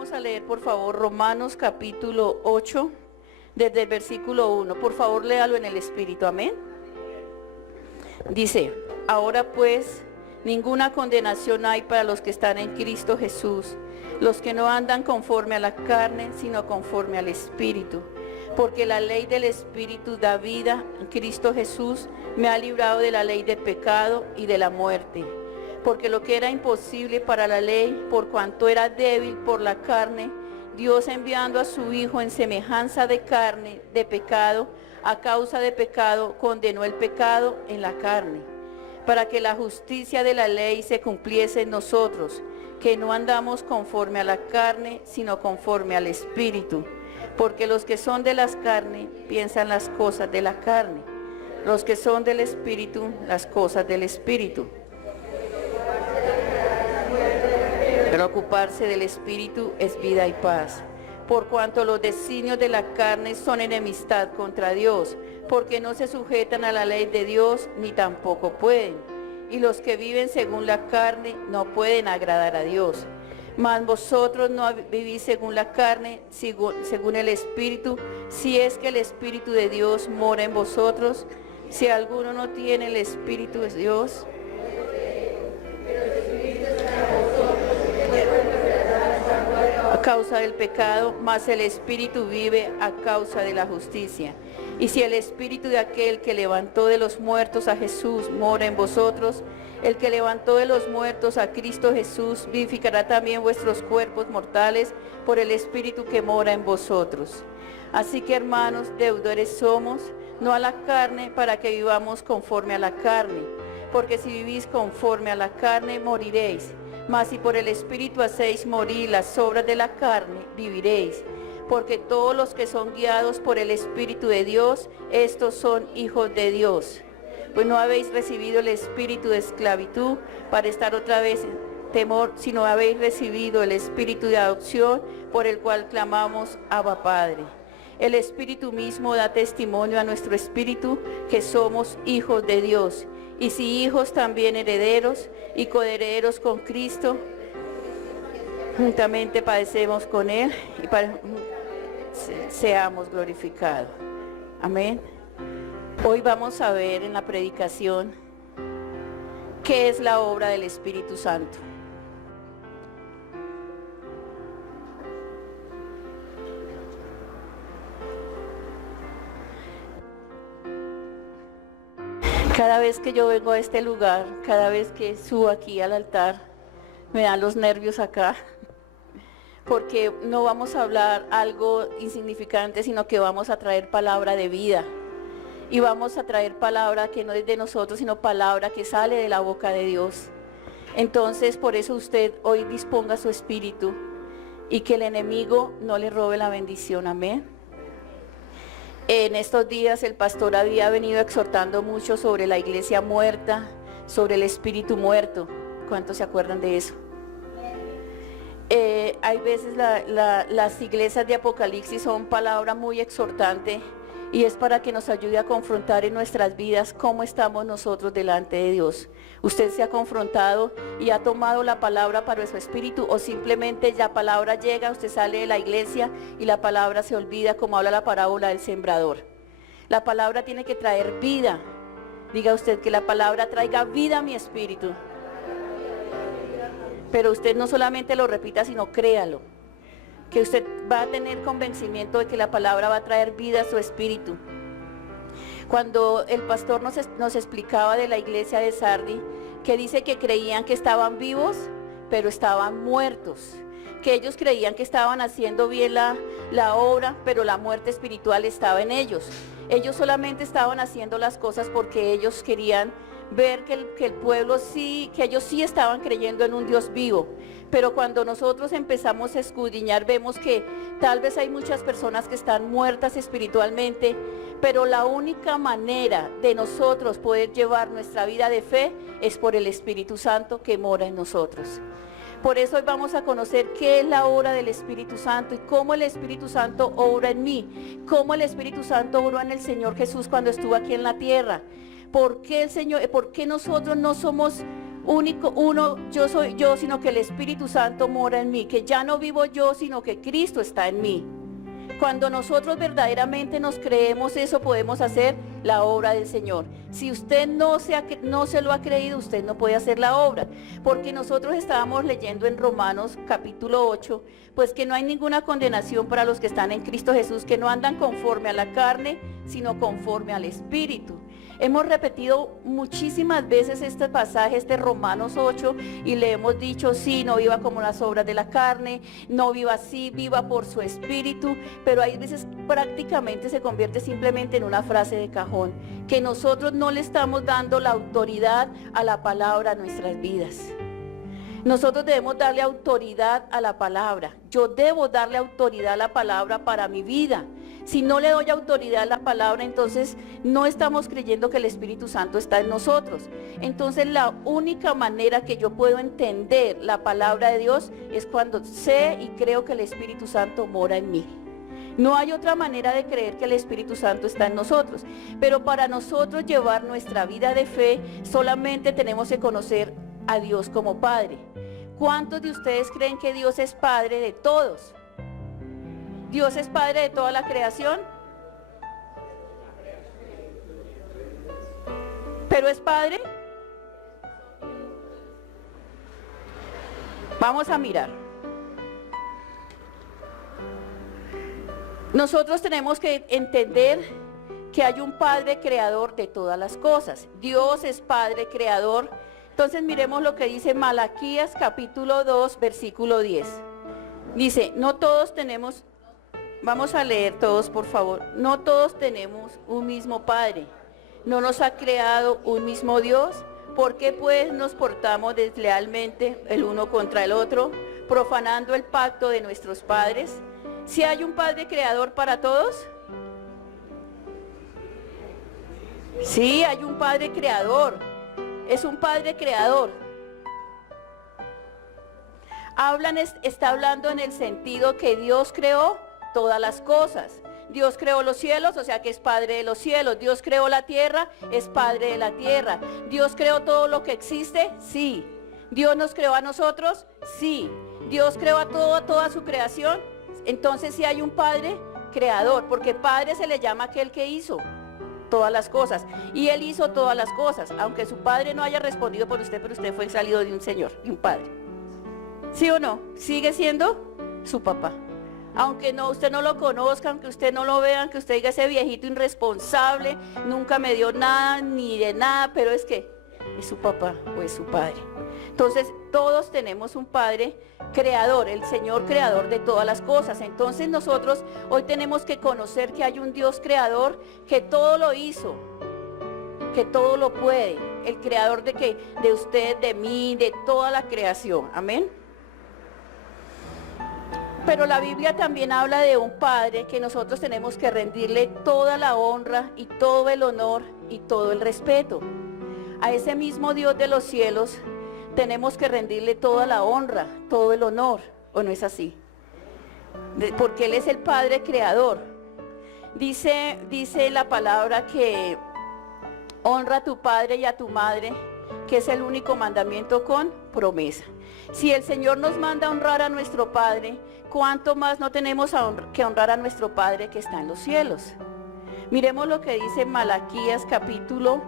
Vamos a leer, por favor, Romanos capítulo 8, desde el versículo 1. Por favor, léalo en el Espíritu, amén. Dice, ahora pues, ninguna condenación hay para los que están en Cristo Jesús, los que no andan conforme a la carne, sino conforme al Espíritu. Porque la ley del Espíritu da vida en Cristo Jesús me ha librado de la ley del pecado y de la muerte. Porque lo que era imposible para la ley, por cuanto era débil por la carne, Dios enviando a su Hijo en semejanza de carne, de pecado, a causa de pecado, condenó el pecado en la carne, para que la justicia de la ley se cumpliese en nosotros, que no andamos conforme a la carne, sino conforme al Espíritu. Porque los que son de las carnes piensan las cosas de la carne, los que son del Espíritu, las cosas del Espíritu. Pero ocuparse del Espíritu es vida y paz, por cuanto los designios de la carne son enemistad contra Dios, porque no se sujetan a la ley de Dios, ni tampoco pueden. Y los que viven según la carne no pueden agradar a Dios. Mas vosotros no vivís según la carne, según el Espíritu, si es que el Espíritu de Dios mora en vosotros. Si alguno no tiene el Espíritu de Dios, a causa del pecado, mas el Espíritu vive a causa de la justicia. Y si el Espíritu de aquel que levantó de los muertos a Jesús mora en vosotros, el que levantó de los muertos a Cristo Jesús vivificará también vuestros cuerpos mortales por el Espíritu que mora en vosotros. Así que, hermanos, deudores somos, no a la carne, para que vivamos conforme a la carne. Porque si vivís conforme a la carne, moriréis. Mas si por el Espíritu hacéis morir las obras de la carne, viviréis. Porque todos los que son guiados por el Espíritu de Dios, estos son hijos de Dios. Pues no habéis recibido el espíritu de esclavitud para estar otra vez en temor, sino habéis recibido el espíritu de adopción, por el cual clamamos Abba Padre. El Espíritu mismo da testimonio a nuestro espíritu que somos hijos de Dios. Y si hijos, también herederos y coherederos con Cristo, juntamente padecemos con Él y seamos glorificados. Amén. Hoy vamos a ver en la predicación qué es la obra del Espíritu Santo. Cada vez que yo vengo a este lugar, cada vez que subo aquí al altar, me dan los nervios acá, porque no vamos a hablar algo insignificante, sino que vamos a traer palabra de vida. Y vamos a traer palabra que no es de nosotros, sino palabra que sale de la boca de Dios. Entonces, por eso usted hoy disponga su espíritu y que el enemigo no le robe la bendición. Amén. En estos días el pastor había venido exhortando mucho sobre la iglesia muerta, sobre el espíritu muerto. ¿Cuántos se acuerdan de eso? Hay veces las iglesias de Apocalipsis son palabra muy exhortante. Y es para que nos ayude a confrontar en nuestras vidas cómo estamos nosotros delante de Dios. ¿Usted se ha confrontado y ha tomado la palabra para su espíritu, o simplemente la palabra llega, usted sale de la iglesia y la palabra se olvida, como habla la parábola del sembrador? La palabra tiene que traer vida. Diga usted que la palabra traiga vida a mi espíritu. Pero usted no solamente lo repita, sino créalo. Que usted va a tener convencimiento de que la palabra va a traer vida a su espíritu. Cuando el pastor nos explicaba de la iglesia de Sardi, que dice que creían que estaban vivos, pero estaban muertos. Que ellos creían que estaban haciendo bien la obra, pero la muerte espiritual estaba en ellos. Ellos solamente estaban haciendo las cosas porque ellos querían ver que el pueblo sí, que ellos sí estaban creyendo en un Dios vivo. Pero cuando nosotros empezamos a escudriñar, vemos que tal vez hay muchas personas que están muertas espiritualmente, pero la única manera de nosotros poder llevar nuestra vida de fe es por el Espíritu Santo que mora en nosotros. Por eso hoy vamos a conocer qué es la obra del Espíritu Santo y cómo el Espíritu Santo obra en mí, cómo el Espíritu Santo obró en el Señor Jesús cuando estuvo aquí en la tierra. ¿Por qué nosotros no somos único, uno, yo soy yo, sino que el Espíritu Santo mora en mí, que ya no vivo yo, sino que Cristo está en mí. Cuando nosotros verdaderamente nos creemos eso, podemos hacer la obra del Señor. Si usted no se lo ha creído, usted no puede hacer la obra. Porque nosotros estábamos leyendo en Romanos capítulo 8, pues que no hay ninguna condenación para los que están en Cristo Jesús, que no andan conforme a la carne, sino conforme al Espíritu. Hemos repetido muchísimas veces este pasaje, este Romanos 8, y le hemos dicho, sí, no viva como las obras de la carne, no viva así, viva por su espíritu, pero hay veces prácticamente se convierte simplemente en una frase de cajón, que nosotros no le estamos dando la autoridad a la palabra en nuestras vidas. Nosotros debemos darle autoridad a la palabra. Yo debo darle autoridad a la palabra para mi vida. Si no le doy autoridad a la palabra, entonces no estamos creyendo que el Espíritu Santo está en nosotros. Entonces la única manera que yo puedo entender la palabra de Dios es cuando sé y creo que el Espíritu Santo mora en mí. No hay otra manera de creer que el Espíritu Santo está en nosotros. Pero para nosotros llevar nuestra vida de fe, solamente tenemos que conocer a Dios como Padre. ¿Cuántos de ustedes creen que Dios es Padre de todos? ¿Dios es Padre de toda la creación? ¿Pero es Padre? Vamos a mirar. Nosotros tenemos que entender que hay un Padre creador de todas las cosas. Dios es Padre creador. Entonces miremos lo que dice Malaquías capítulo 2, versículo 10. Dice, no todos tenemos, vamos a leer todos por favor, no todos tenemos un mismo Padre, no nos ha creado un mismo Dios. ¿Por qué pues nos portamos deslealmente el uno contra el otro, profanando el pacto de nuestros padres? ¿Si hay un Padre creador para todos? Sí, hay un Padre creador. Es un Padre creador. Está hablando en el sentido que Dios creó todas las cosas. Dios creó los cielos, o sea que es Padre de los cielos. Dios creó la tierra, es Padre de la tierra. Dios creó todo lo que existe, sí. Dios nos creó a nosotros, sí. Dios creó a toda su creación. Entonces sí hay un Padre creador, porque Padre se le llama aquel que hizo todas las cosas, y Él hizo todas las cosas, aunque su padre no haya respondido por usted, pero usted fue salido de un Señor, de un Padre. ¿Sí o no? Sigue siendo su papá. Aunque no, usted no lo conozca, aunque usted no lo vea, aunque usted diga ese viejito irresponsable, nunca me dio nada, ni de nada, pero es que es su papá o es su padre. Entonces, todos tenemos un Padre creador, el Señor creador de todas las cosas. Entonces nosotros hoy tenemos que conocer que hay un Dios creador que todo lo hizo, que todo lo puede, el creador de usted, de mí, de toda la creación. Amén. Pero la Biblia también habla de un Padre que nosotros tenemos que rendirle toda la honra y todo el honor y todo el respeto. A ese mismo Dios de los cielos tenemos que rendirle toda la honra, todo el honor, ¿o no es así? Porque Él es el Padre creador. Dice la palabra que honra a tu padre y a tu madre, que es el único mandamiento con promesa. Si el Señor nos manda a honrar a nuestro Padre, ¿cuánto más no tenemos que honrar a nuestro Padre que está en los cielos? Miremos lo que dice Malaquías capítulo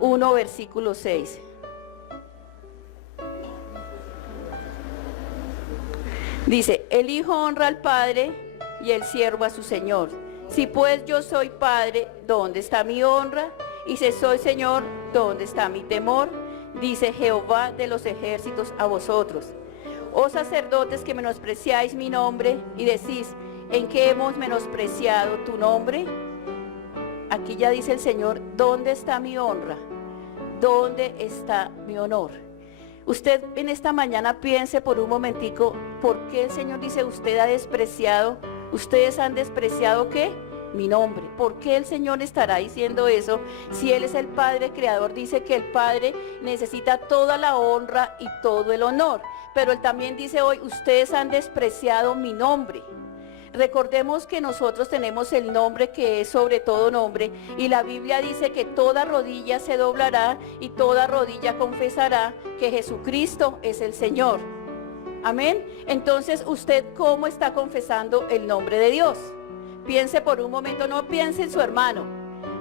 1, versículo 6. Dice, el Hijo honra al Padre y el siervo a su Señor. Si pues yo soy Padre, ¿dónde está mi honra? Y si soy Señor, ¿dónde está mi temor? Dice Jehová de los ejércitos a vosotros. Oh sacerdotes que menospreciáis mi nombre y decís, ¿en qué hemos menospreciado tu nombre? Aquí ya dice el Señor, ¿dónde está mi honra? ¿Dónde está mi honor? Usted en esta mañana piense por un momentico, ¿por qué el Señor dice usted ha despreciado? ¿Ustedes han despreciado qué? Mi nombre. ¿Por qué el Señor estará diciendo eso? Si Él es el Padre creador, dice que el Padre necesita toda la honra y todo el honor. Pero Él también dice hoy, ustedes han despreciado mi nombre. Recordemos que nosotros tenemos el nombre que es sobre todo nombre, y la Biblia dice que toda rodilla se doblará y toda rodilla confesará que Jesucristo es el Señor. Amén. Entonces, ¿usted cómo está confesando el nombre de Dios? Piense por un momento, no piense en su hermano,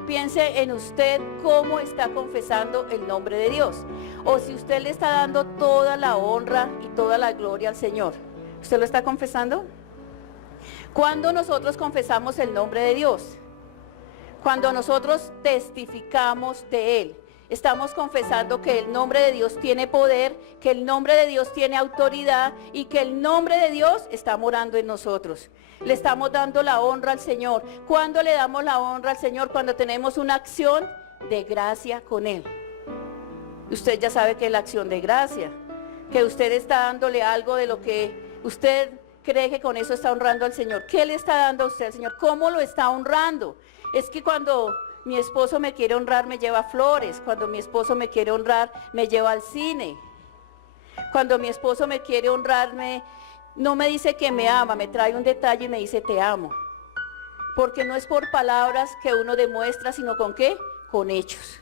piense en usted cómo está confesando el nombre de Dios. O si usted le está dando toda la honra y toda la gloria al Señor. ¿Usted lo está confesando? Cuando nosotros confesamos el nombre de Dios, cuando nosotros testificamos de Él, estamos confesando que el nombre de Dios tiene poder, que el nombre de Dios tiene autoridad y que el nombre de Dios está morando en nosotros. Le estamos dando la honra al Señor. ¿Cuándo le damos la honra al Señor? Cuando tenemos una acción de gracia con Él. Usted ya sabe que es la acción de gracia, que usted está dándole algo de lo que usted cree que con eso está honrando al Señor. ¿Qué le está dando a usted al Señor? ¿Cómo lo está honrando? Es que cuando mi esposo me quiere honrar, me lleva flores. Cuando mi esposo me quiere honrar, me lleva al cine. Cuando mi esposo me quiere honrar, no me dice que me ama, me trae un detalle y me dice te amo. Porque no es por palabras que uno demuestra, sino ¿con qué? Con hechos.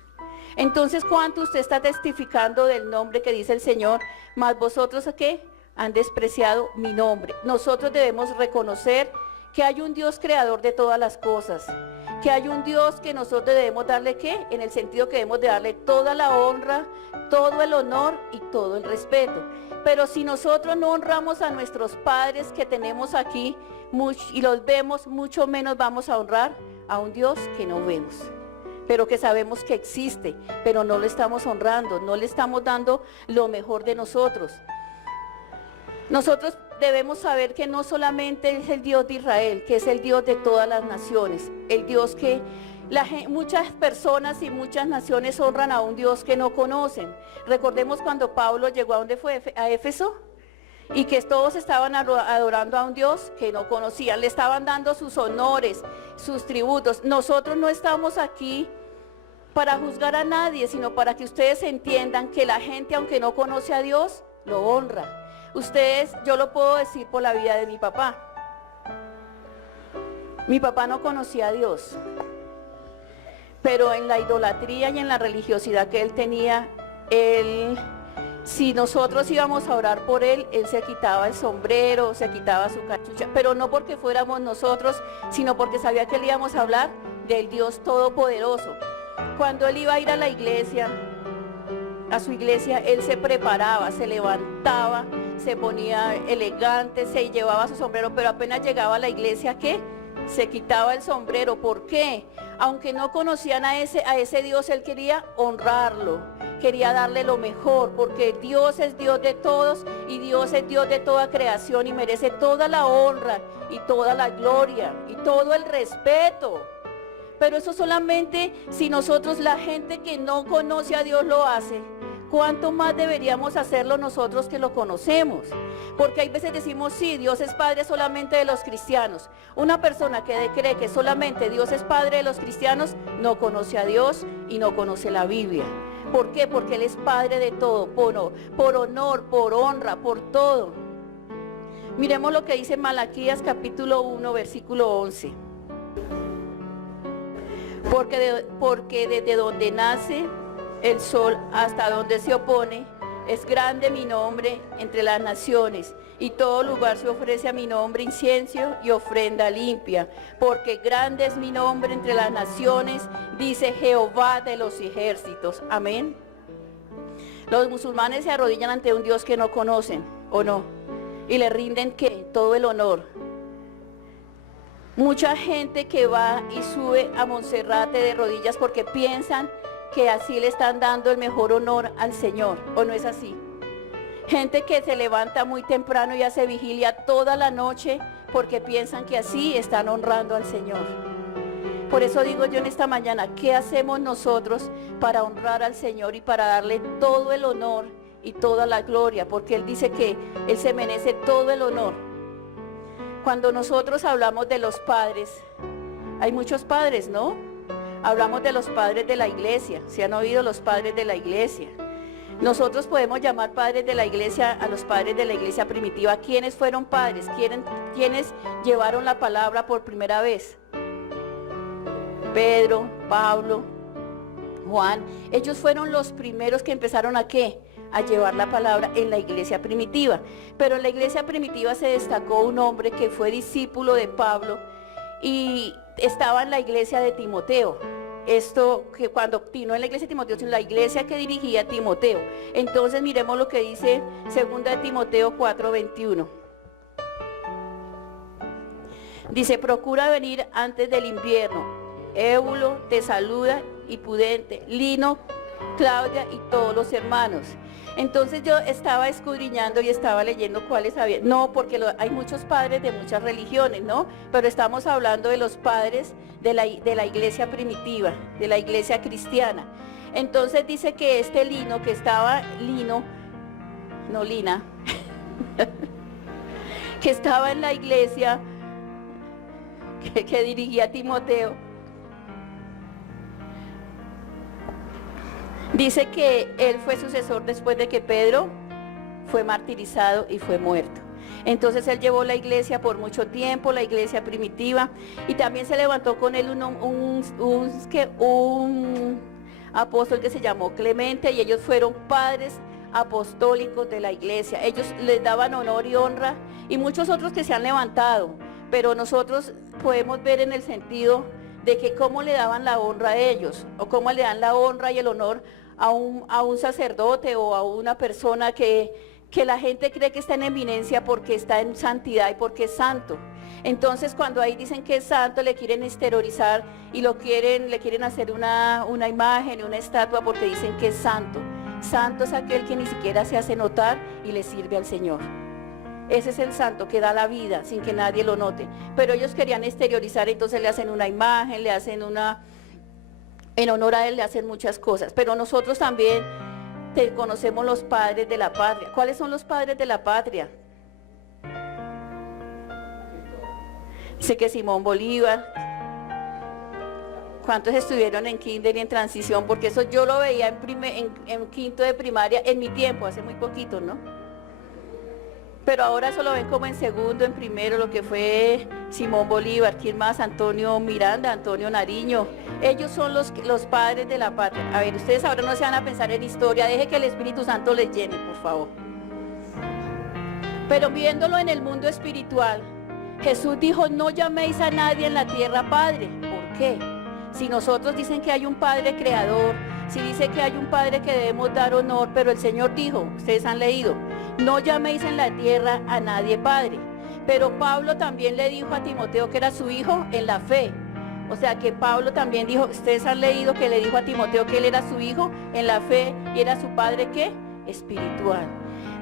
Entonces, ¿cuánto usted está testificando del nombre que dice el Señor? Mas vosotros, ¿a qué? Han despreciado mi nombre. Nosotros debemos reconocer que hay un Dios creador de todas las cosas, que hay un Dios que nosotros debemos darle ¿qué? En el sentido que debemos de darle toda la honra, todo el honor y todo el respeto. Pero si nosotros no honramos a nuestros padres que tenemos aquí y los vemos, mucho menos vamos a honrar a un Dios que no vemos, pero que sabemos que existe, pero no lo estamos honrando, no le estamos dando lo mejor de nosotros. Nosotros debemos saber que no solamente es el Dios de Israel, que es el Dios de todas las naciones, el Dios que muchas personas y muchas naciones honran a un Dios que no conocen. Recordemos cuando Pablo llegó a donde fue, a Éfeso, y que todos estaban adorando a un Dios que no conocían, le estaban dando sus honores, sus tributos. Nosotros no estamos aquí para juzgar a nadie, sino para que ustedes entiendan que la gente, aunque no conoce a Dios, lo honra. Ustedes, yo lo puedo decir por la vida de mi papá. Mi papá no conocía a Dios, pero en la idolatría y en la religiosidad que él tenía, si nosotros íbamos a orar por él, él se quitaba el sombrero, se quitaba su cachucha, pero no porque fuéramos nosotros, sino porque sabía que le íbamos a hablar del Dios Todopoderoso. Cuando él iba a ir a la iglesia, a su iglesia, él se preparaba, se levantaba, se ponía elegante, se llevaba su sombrero, pero apenas llegaba a la iglesia, ¿qué? Se quitaba el sombrero. ¿Por qué? Aunque no conocían a ese Dios, él quería honrarlo, quería darle lo mejor, porque Dios es Dios de todos y Dios es Dios de toda creación y merece toda la honra y toda la gloria y todo el respeto. Pero eso solamente si nosotros, la gente que no conoce a Dios, lo hace. ¿Cuánto más deberíamos hacerlo nosotros que lo conocemos? Porque hay veces decimos, sí, Dios es Padre solamente de los cristianos. Una persona que cree que solamente Dios es Padre de los cristianos, no conoce a Dios y no conoce la Biblia. ¿Por qué? Porque Él es Padre de todo, por honor, por honra, por todo. Miremos lo que dice Malaquías capítulo 1, versículo 11. Porque desde donde nace el sol hasta donde se opone, es grande mi nombre entre las naciones, y todo lugar se ofrece a mi nombre incienso y ofrenda limpia, porque grande es mi nombre entre las naciones, dice Jehová de los ejércitos. Amén. Los musulmanes se arrodillan ante un Dios que no conocen, ¿o no? Y le rinden ¿qué? Todo el honor. Mucha gente que va y sube a Monserrate de rodillas porque piensan que así le están dando el mejor honor al Señor, ¿o no es así? Gente que se levanta muy temprano y hace vigilia toda la noche porque piensan que así están honrando al Señor. Por eso digo yo en esta mañana, ¿qué hacemos nosotros para honrar al Señor y para darle todo el honor y toda la gloria? Porque Él dice que Él se merece todo el honor. Cuando nosotros hablamos de los padres, hay muchos padres, ¿no? Hablamos de los padres de la iglesia, ¿se han oído los padres de la iglesia? Nosotros podemos llamar padres de la iglesia a los padres de la iglesia primitiva. ¿Quiénes fueron padres? ¿Quiénes llevaron la palabra por primera vez? Pedro, Pablo, Juan. Ellos fueron los primeros que empezaron ¿a qué? A llevar la palabra en la iglesia primitiva. Pero en la iglesia primitiva se destacó un hombre que fue discípulo de Pablo y estaba en la iglesia de Timoteo. Esto que cuando no en la iglesia de Timoteo, sino en la iglesia que dirigía Timoteo. Entonces miremos lo que dice 2 de Timoteo 4:21. Dice, procura venir antes del invierno. Éulo te saluda y Pudente, Lino, Claudia y todos los hermanos. Entonces yo estaba escudriñando y estaba leyendo cuáles había. No, porque hay muchos padres de muchas religiones, ¿no? Pero estamos hablando de los padres de la iglesia primitiva, de la iglesia cristiana. Entonces dice que este Lino, que estaba Lino, no Lina, que estaba en la iglesia que dirigía Timoteo, dice que él fue sucesor después de que Pedro fue martirizado y fue muerto. Entonces él llevó la iglesia por mucho tiempo, la iglesia primitiva, y también se levantó con él un apóstol que se llamó Clemente, y ellos fueron padres apostólicos de la iglesia. Ellos les daban honor y honra, y muchos otros que se han levantado, pero nosotros podemos ver en el sentido de que cómo le daban la honra a ellos, o cómo le dan la honra y el honor a un sacerdote o a una persona que la gente cree que está en eminencia porque está en santidad y porque es santo. Entonces cuando ahí dicen que es santo, le quieren exteriorizar y le quieren hacer una imagen, una estatua, porque dicen que es santo. Santo es aquel que ni siquiera se hace notar y le sirve al Señor. Ese es el santo que da la vida sin que nadie lo note. Pero ellos querían exteriorizar, entonces le hacen una imagen, le hacen en honor a él le hacen muchas cosas. Pero nosotros también conocemos los padres de la patria. ¿Cuáles son los padres de la patria? Sé que Simón Bolívar. ¿Cuántos estuvieron en kinder y en transición? Porque eso yo lo veía en quinto de primaria en mi tiempo, hace muy poquito, ¿no? Pero ahora eso lo ven como en segundo, en primero, lo que fue Simón Bolívar, ¿quién más? Antonio Miranda, Antonio Nariño. Ellos son los padres de la patria. A ver, ustedes ahora no se van a pensar en historia, deje que el Espíritu Santo les llene, por favor. Pero viéndolo en el mundo espiritual, Jesús dijo, no llaméis a nadie en la tierra Padre. ¿Por qué? Si nosotros dicen que hay un Padre creador, si dice que hay un Padre que debemos dar honor, pero el Señor dijo, ustedes han leído, no llaméis en la tierra a nadie Padre. Pero Pablo también le dijo a Timoteo que era su hijo en la fe. O sea que Pablo también dijo, ustedes han leído que le dijo a Timoteo que él era su hijo en la fe y era su padre ¿qué? Espiritual.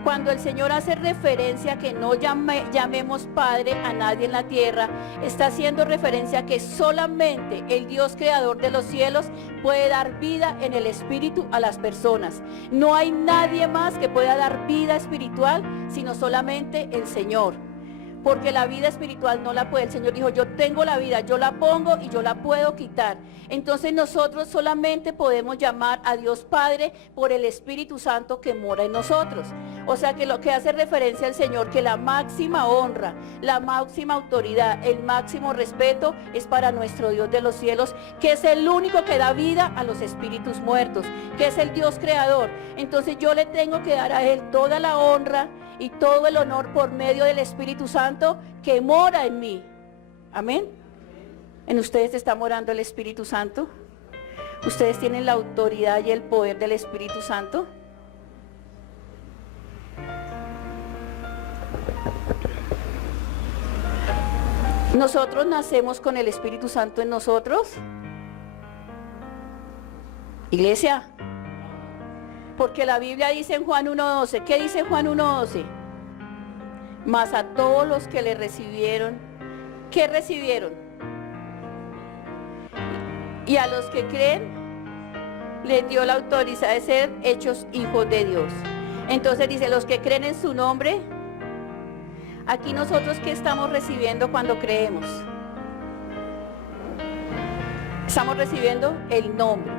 Cuando el Señor hace referencia a que no llamemos Padre a nadie en la tierra, está haciendo referencia a que solamente el Dios creador de los cielos puede dar vida en el espíritu a las personas. No hay nadie más que pueda dar vida espiritual, sino solamente el Señor. Porque la vida espiritual no la puede. El Señor dijo, yo tengo la vida, yo la pongo y yo la puedo quitar. Entonces nosotros solamente podemos llamar a Dios Padre por el Espíritu Santo que mora en nosotros. O sea que lo que hace referencia al Señor, que la máxima honra, la máxima autoridad, el máximo respeto es para nuestro Dios de los cielos, que es el único que da vida a los espíritus muertos, que es el Dios creador. Entonces yo le tengo que dar a Él toda la honra y todo el honor por medio del Espíritu Santo que mora en mí. Amén. ¿En ustedes está morando el Espíritu Santo? ¿Ustedes tienen la autoridad y el poder del Espíritu Santo? ¿Nosotros nacemos con el Espíritu Santo en nosotros? Iglesia. Porque la Biblia dice en Juan 1:12, ¿qué dice Juan 1:12? Mas a todos los que le recibieron, ¿qué recibieron? Y a los que creen, les dio la autoridad de ser hechos hijos de Dios. Entonces dice, los que creen en su nombre, aquí nosotros ¿qué estamos recibiendo cuando creemos? Estamos recibiendo el nombre.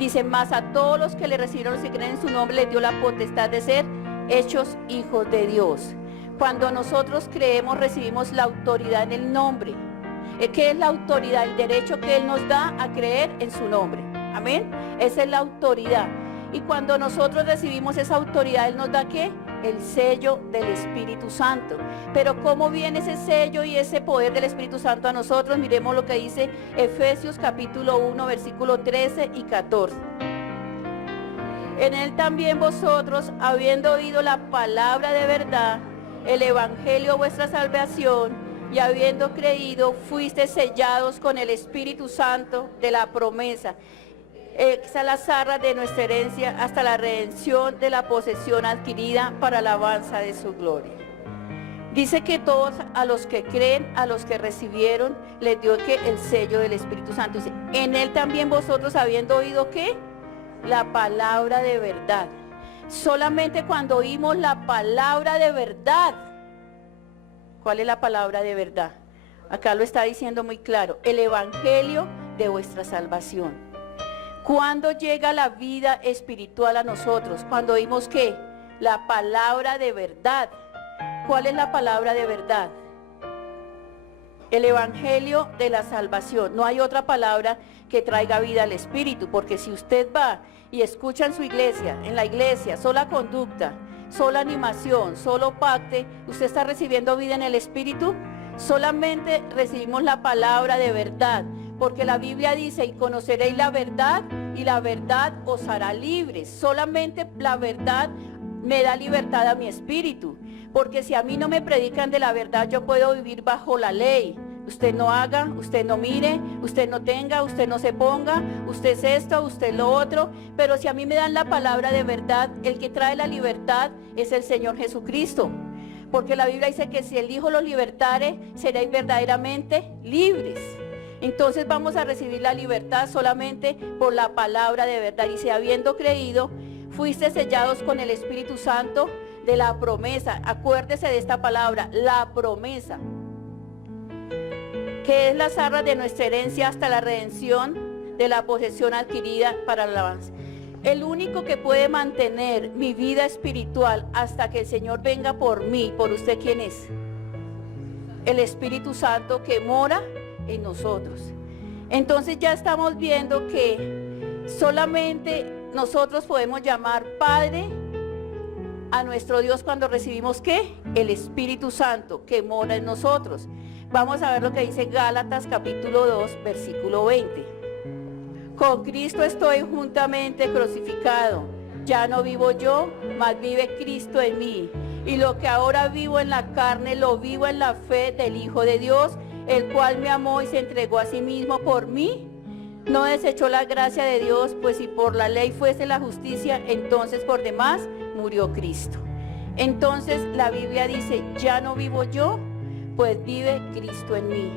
Dice, más a todos los que le recibieron, los que creen en su nombre, les dio la potestad de ser hechos hijos de Dios. Cuando nosotros creemos, recibimos la autoridad en el nombre. ¿Qué es la autoridad? El derecho que Él nos da a creer en su nombre. Amén. Esa es la autoridad. Y cuando nosotros recibimos esa autoridad, Él nos da ¿qué? El sello del Espíritu Santo. Pero ¿cómo viene ese sello y ese poder del Espíritu Santo a nosotros? Miremos lo que dice Efesios capítulo 1, versículo 13 y 14. En Él también vosotros, habiendo oído la palabra de verdad, el evangelio de vuestra salvación, y habiendo creído, fuisteis sellados con el Espíritu Santo de la promesa. Esa es la zarra de nuestra herencia hasta la redención de la posesión adquirida para alabanza de su gloria. Dice que todos a los que creen, a los que recibieron, les dio que el sello del Espíritu Santo. Dice, en Él también vosotros, habiendo oído ¿qué? La palabra de verdad. Solamente cuando oímos la palabra de verdad. ¿Cuál es la palabra de verdad? Acá lo está diciendo muy claro. El evangelio de vuestra salvación. ¿Cuándo llega la vida espiritual a nosotros? Cuando oímos ¿qué? La palabra de verdad. ¿Cuál es la palabra de verdad? El evangelio de la salvación. No hay otra palabra que traiga vida al espíritu, porque si usted va y escucha en su iglesia, en la iglesia, sola conducta, sola animación, solo pacte, ¿usted está recibiendo vida en el espíritu? Solamente recibimos la palabra de verdad, porque la Biblia dice, y conoceréis la verdad, y la verdad os hará libres. Solamente la verdad me da libertad a mi espíritu, porque si a mí no me predican de la verdad, yo puedo vivir bajo la ley. Usted no haga, usted no mire, usted no tenga, usted no se ponga, usted es esto, usted lo otro. Pero si a mí me dan la palabra de verdad, el que trae la libertad es el Señor Jesucristo. Porque la Biblia dice que si el Hijo los libertare, seréis verdaderamente libres. Entonces vamos a recibir la libertad solamente por la palabra de verdad. Y si habiendo creído, fuiste sellados con el Espíritu Santo de la promesa. Acuérdese de esta palabra, la promesa, que es la zarra de nuestra herencia hasta la redención de la posesión adquirida para la alabanza. El único que puede mantener mi vida espiritual hasta que el Señor venga por mí, por usted, ¿quién es? El Espíritu Santo que mora en nosotros. Entonces ya estamos viendo que solamente nosotros podemos llamar Padre a nuestro Dios cuando recibimos ¿qué? El Espíritu Santo que mora en nosotros. Vamos a ver lo que dice Gálatas capítulo 2, versículo 20. Con Cristo estoy juntamente crucificado. Ya no vivo yo, mas vive Cristo en mí. Y lo que ahora vivo en la carne, lo vivo en la fe del Hijo de Dios, el cual me amó y se entregó a sí mismo por mí. No desechó la gracia de Dios, pues si por la ley fuese la justicia, entonces por demás murió Cristo. Entonces la Biblia dice, ya no vivo yo, pues vive Cristo en mí.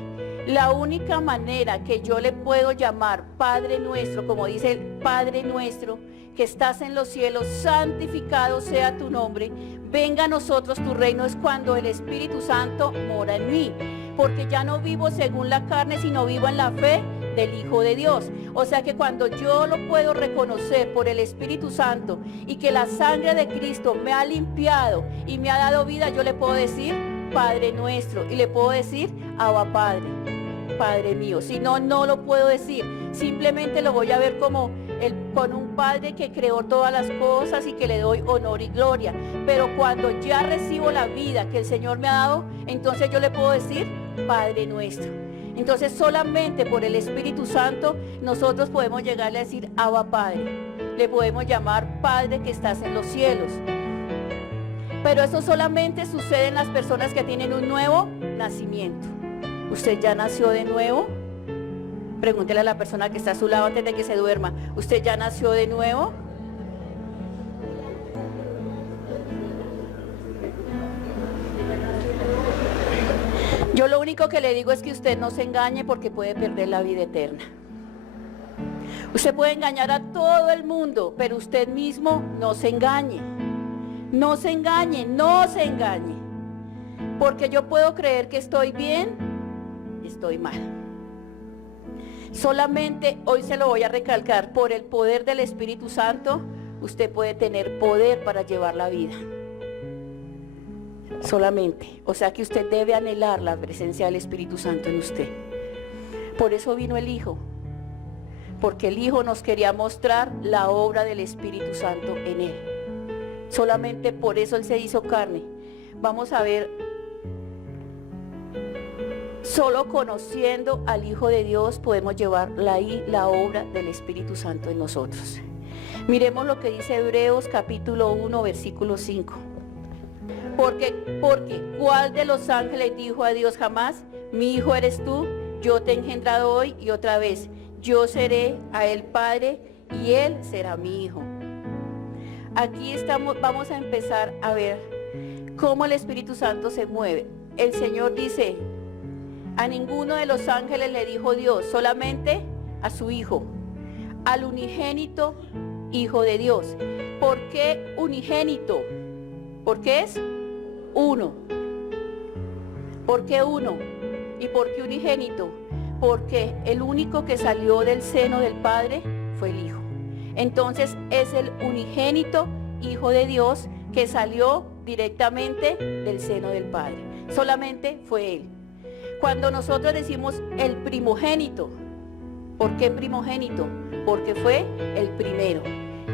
La única manera que yo le puedo llamar Padre nuestro, como dice el Padre nuestro, que estás en los cielos, santificado sea tu nombre, venga a nosotros tu reino, es cuando el Espíritu Santo mora en mí. Porque ya no vivo según la carne, sino vivo en la fe del Hijo de Dios. O sea que cuando yo lo puedo reconocer por el Espíritu Santo y que la sangre de Cristo me ha limpiado y me ha dado vida, yo le puedo decir Padre nuestro y le puedo decir Abba Padre, Padre mío. Si no, no lo puedo decir. Simplemente lo voy a ver como con un Padre que creó todas las cosas y que le doy honor y gloria. Pero cuando ya recibo la vida que el Señor me ha dado, entonces yo le puedo decir Padre nuestro. Entonces solamente por el Espíritu Santo nosotros podemos llegarle a decir Abba Padre. Le podemos llamar Padre que estás en los cielos. Pero eso solamente sucede en las personas que tienen un nuevo nacimiento. ¿Usted ya nació de nuevo? Pregúntele a la persona que está a su lado antes de que se duerma. ¿Usted ya nació de nuevo? Yo lo único que le digo es que usted no se engañe porque puede perder la vida eterna. Usted puede engañar a todo el mundo, pero usted mismo no se engañe. No se engañe, no se engañe. Porque yo puedo creer que estoy bien, estoy mal. Solamente, hoy se lo voy a recalcar, por el poder del Espíritu Santo, usted puede tener poder para llevar la vida. Solamente. O sea que usted debe anhelar la presencia del Espíritu Santo en usted. Por eso vino el Hijo. Porque el Hijo nos quería mostrar la obra del Espíritu Santo en Él. Solamente por eso Él se hizo carne. Vamos a ver, solo conociendo al Hijo de Dios podemos llevar la obra del Espíritu Santo en nosotros. Miremos lo que dice Hebreos capítulo 1, versículo 5. Porque ¿cuál de los ángeles dijo a Dios jamás: mi hijo eres tú, yo te he engendrado hoy y otra vez, yo seré a él padre y él será mi hijo? Aquí vamos a empezar a ver cómo el Espíritu Santo se mueve. El Señor dice, a ninguno de los ángeles le dijo Dios, solamente a su Hijo, al unigénito Hijo de Dios. ¿Por qué unigénito? Porque es uno. ¿Por qué uno? ¿Y por qué unigénito? Porque el único que salió del seno del Padre fue el Hijo. Entonces es el unigénito Hijo de Dios que salió directamente del seno del Padre. Solamente fue Él. Cuando nosotros decimos el primogénito, ¿por qué primogénito? Porque fue el primero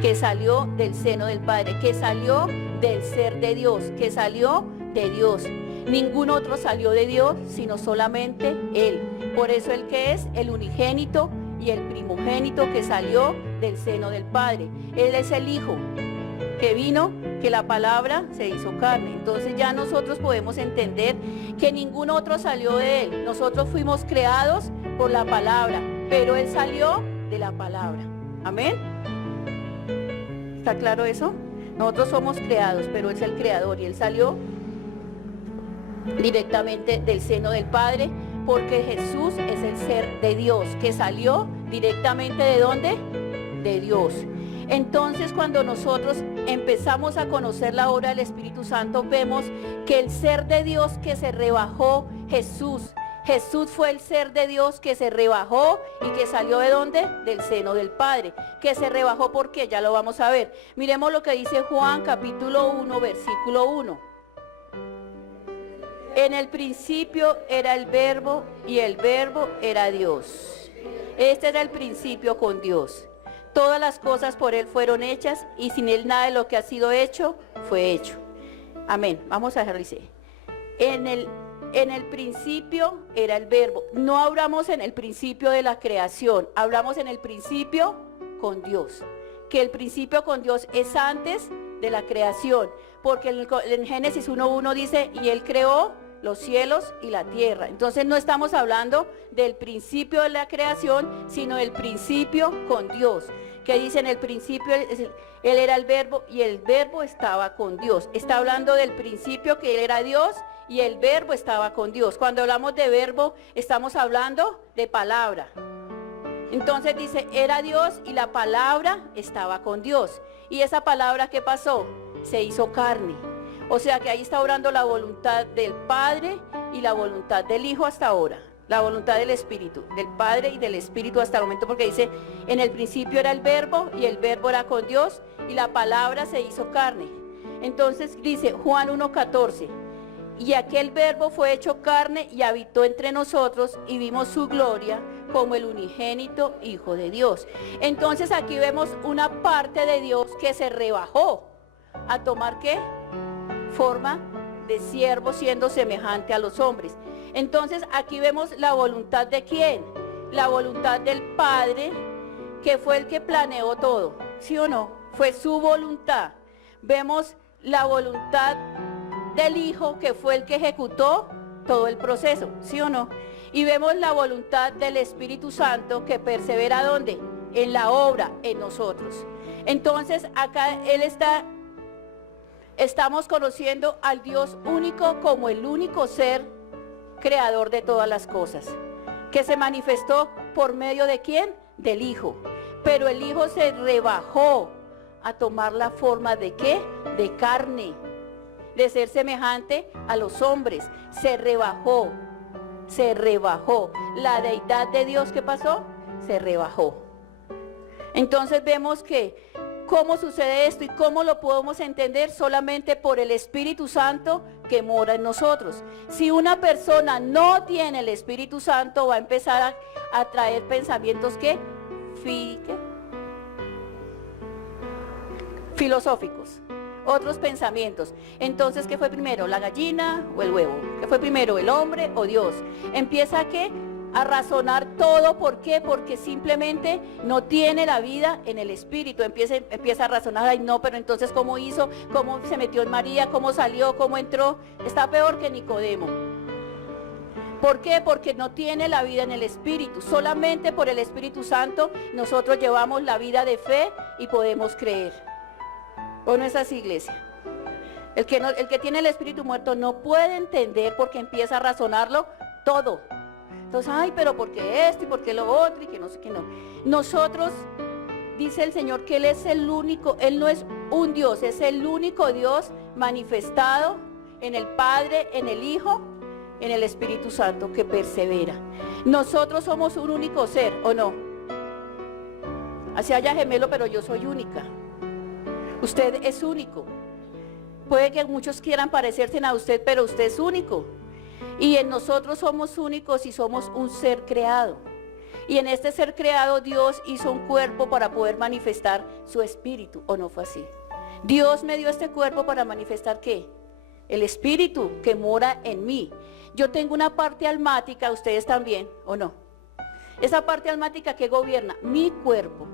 que salió del seno del Padre, que salió del ser de Dios, que salió de Dios. Ningún otro salió de Dios, sino solamente Él. Por eso el que es el unigénito y el primogénito que salió del seno del Padre. Él es el Hijo que vino, que la palabra se hizo carne. Entonces ya nosotros podemos entender que ningún otro salió de Él. Nosotros fuimos creados por la palabra, pero Él salió de la palabra. Amén. ¿Está claro eso? Nosotros somos creados, pero Él es el creador y Él salió directamente del seno del Padre, porque Jesús es el ser de Dios, que salió directamente ¿de dónde? De Dios. Entonces cuando nosotros empezamos a conocer la obra del Espíritu Santo, vemos que el ser de Dios que se rebajó, Jesús fue el ser de Dios que se rebajó y que salió ¿de dónde? Del seno del Padre. Que se rebajó, ¿por qué? Ya lo vamos a ver. Miremos lo que dice Juan capítulo 1, versículo 1. En el principio era el Verbo y el Verbo era Dios. Este era el principio con Dios. Todas las cosas por Él fueron hechas y sin Él nada de lo que ha sido hecho fue hecho. Amén. Vamos a dejarlo así. En el principio era el Verbo. No hablamos en el principio de la creación, hablamos en el principio con Dios. Que el principio con Dios es antes de la creación. Porque en Génesis 1:1 dice, y Él creó los cielos y la tierra. Entonces no estamos hablando del principio de la creación, sino del principio con Dios. Que dice en el principio, Él era el Verbo y el Verbo estaba con Dios. Está hablando del principio que Él era Dios y el Verbo estaba con Dios. Cuando hablamos de verbo, estamos hablando de palabra. Entonces dice, era Dios y la palabra estaba con Dios. ¿Y esa palabra qué pasó? Se hizo carne. O sea que ahí está obrando la voluntad del Padre y la voluntad del Hijo hasta ahora. La voluntad del Espíritu, del Padre y del Espíritu hasta el momento, porque dice, en el principio era el Verbo y el Verbo era con Dios y la palabra se hizo carne. Entonces dice Juan 1:14, y aquel Verbo fue hecho carne y habitó entre nosotros y vimos su gloria como el unigénito Hijo de Dios. Entonces aquí vemos una parte de Dios que se rebajó a tomar ¿qué? Forma de siervo, siendo semejante a los hombres. Entonces aquí vemos la voluntad de ¿quién? La voluntad del Padre, que fue el que planeó todo, ¿sí o no? Fue su voluntad. Vemos la voluntad del Hijo, que fue el que ejecutó todo el proceso, ¿sí o no? Y vemos la voluntad del Espíritu Santo, que persevera ¿dónde? En la obra, en nosotros. Entonces acá estamos conociendo al Dios único como el único ser creador de todas las cosas, que se manifestó por medio de ¿quién? Del Hijo. Pero el Hijo se rebajó a tomar la forma de ¿qué? De carne, de ser semejante a los hombres. Se rebajó, Se rebajó. La deidad de Dios, ¿qué pasó? Se rebajó. Entonces vemos que cómo sucede esto y cómo lo podemos entender solamente por el Espíritu Santo que mora en nosotros. Si una persona no tiene el Espíritu Santo, va a empezar a traer pensamientos que filosóficos, otros pensamientos. Entonces, ¿qué fue primero? ¿La gallina o el huevo? ¿Qué fue primero? ¿El hombre o Dios? Empieza a razonar todo. ¿Por qué? Porque simplemente no tiene la vida en el Espíritu. Empieza a razonar, ay no, pero entonces ¿cómo hizo? ¿Cómo se metió en María? ¿Cómo salió? ¿Cómo entró? Está peor que Nicodemo. ¿Por qué? Porque no tiene la vida en el Espíritu. Solamente por el Espíritu Santo nosotros llevamos la vida de fe y podemos creer. ¿O no es así, iglesia? El que tiene el Espíritu muerto no puede entender porque empieza a razonarlo todo. Entonces, ay, pero ¿por qué esto y por qué lo otro? Y que no sé qué no. Nosotros, dice el Señor que Él es el único, Él no es un Dios, es el único Dios manifestado en el Padre, en el Hijo, en el Espíritu Santo que persevera. Nosotros somos un único ser, ¿o no? Así haya gemelo, pero yo soy única. Usted es único. Puede que muchos quieran parecerse a usted, pero usted es único. Y en nosotros somos únicos y somos un ser creado. Y en este ser creado Dios hizo un cuerpo para poder manifestar su espíritu, ¿o no fue así? Dios me dio este cuerpo para manifestar ¿qué? El espíritu que mora en mí. Yo tengo una parte almática, ustedes también, ¿o no? Esa parte almática que gobierna mi cuerpo.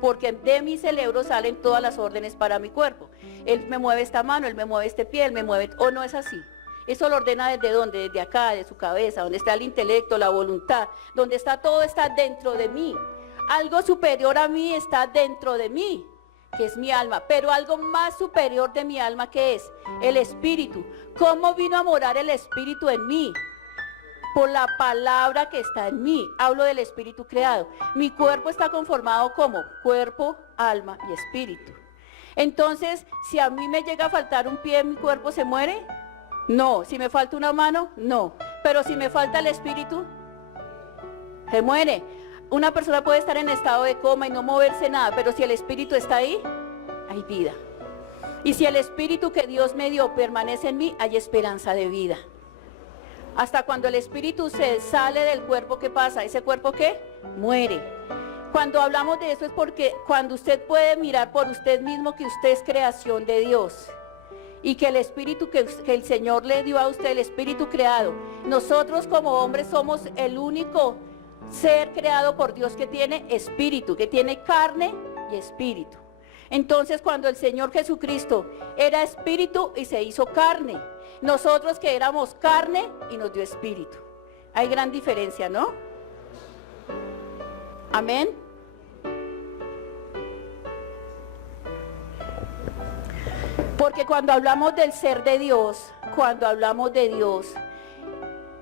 Porque de mi cerebro salen todas las órdenes para mi cuerpo. Él me mueve esta mano, él me mueve este pie, él me mueve, ¿o no es así? Eso lo ordena desde dónde, desde acá, de su cabeza, donde está el intelecto, la voluntad, donde está todo, está dentro de mí. Algo superior a mí está dentro de mí, que es mi alma, pero algo más superior de mi alma, que es el espíritu. ¿Cómo vino a morar el espíritu en mí? Por la palabra que está en mí. Hablo del espíritu creado. Mi cuerpo está conformado como cuerpo, alma y espíritu. Entonces, si a mí me llega a faltar un pie, ¿mi cuerpo se muere? No. Si me falta una mano, no. Pero si me falta el espíritu, se muere. Una persona puede estar en estado de coma y no moverse nada, pero si el espíritu está ahí, hay vida. Y si el espíritu que Dios me dio permanece en mí, hay esperanza de vida. Hasta cuando el espíritu se sale del cuerpo, ¿qué pasa? ¿Ese cuerpo qué? Muere. Cuando hablamos de eso es porque cuando usted puede mirar por usted mismo que usted es creación de Dios y que el espíritu que el Señor le dio a usted, el espíritu creado, nosotros como hombres somos el único ser creado por Dios que tiene espíritu, que tiene carne y espíritu. Entonces cuando el Señor Jesucristo era espíritu y se hizo carne, nosotros que éramos carne y nos dio espíritu. Hay gran diferencia, ¿no? Amén. Porque cuando hablamos del ser de Dios, cuando hablamos de Dios,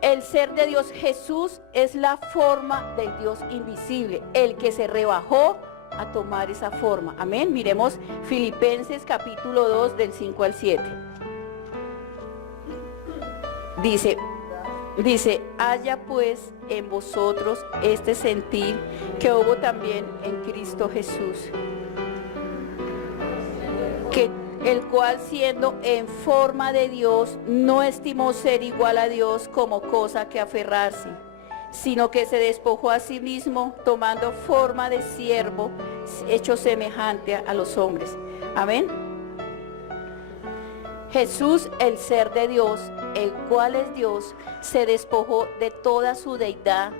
el ser de Dios, Jesús es la forma del Dios invisible, el que se rebajó a tomar esa forma. Amén. Miremos Filipenses capítulo 2 del 5 al 7. Dice, haya pues en vosotros este sentir que hubo también en Cristo Jesús, que el cual siendo en forma de Dios, no estimó ser igual a Dios como cosa que aferrarse, sino que se despojó a sí mismo, tomando forma de siervo, hecho semejante a los hombres. Amén. Jesús, el ser de Dios, el cual es Dios, se despojó de toda su deidad.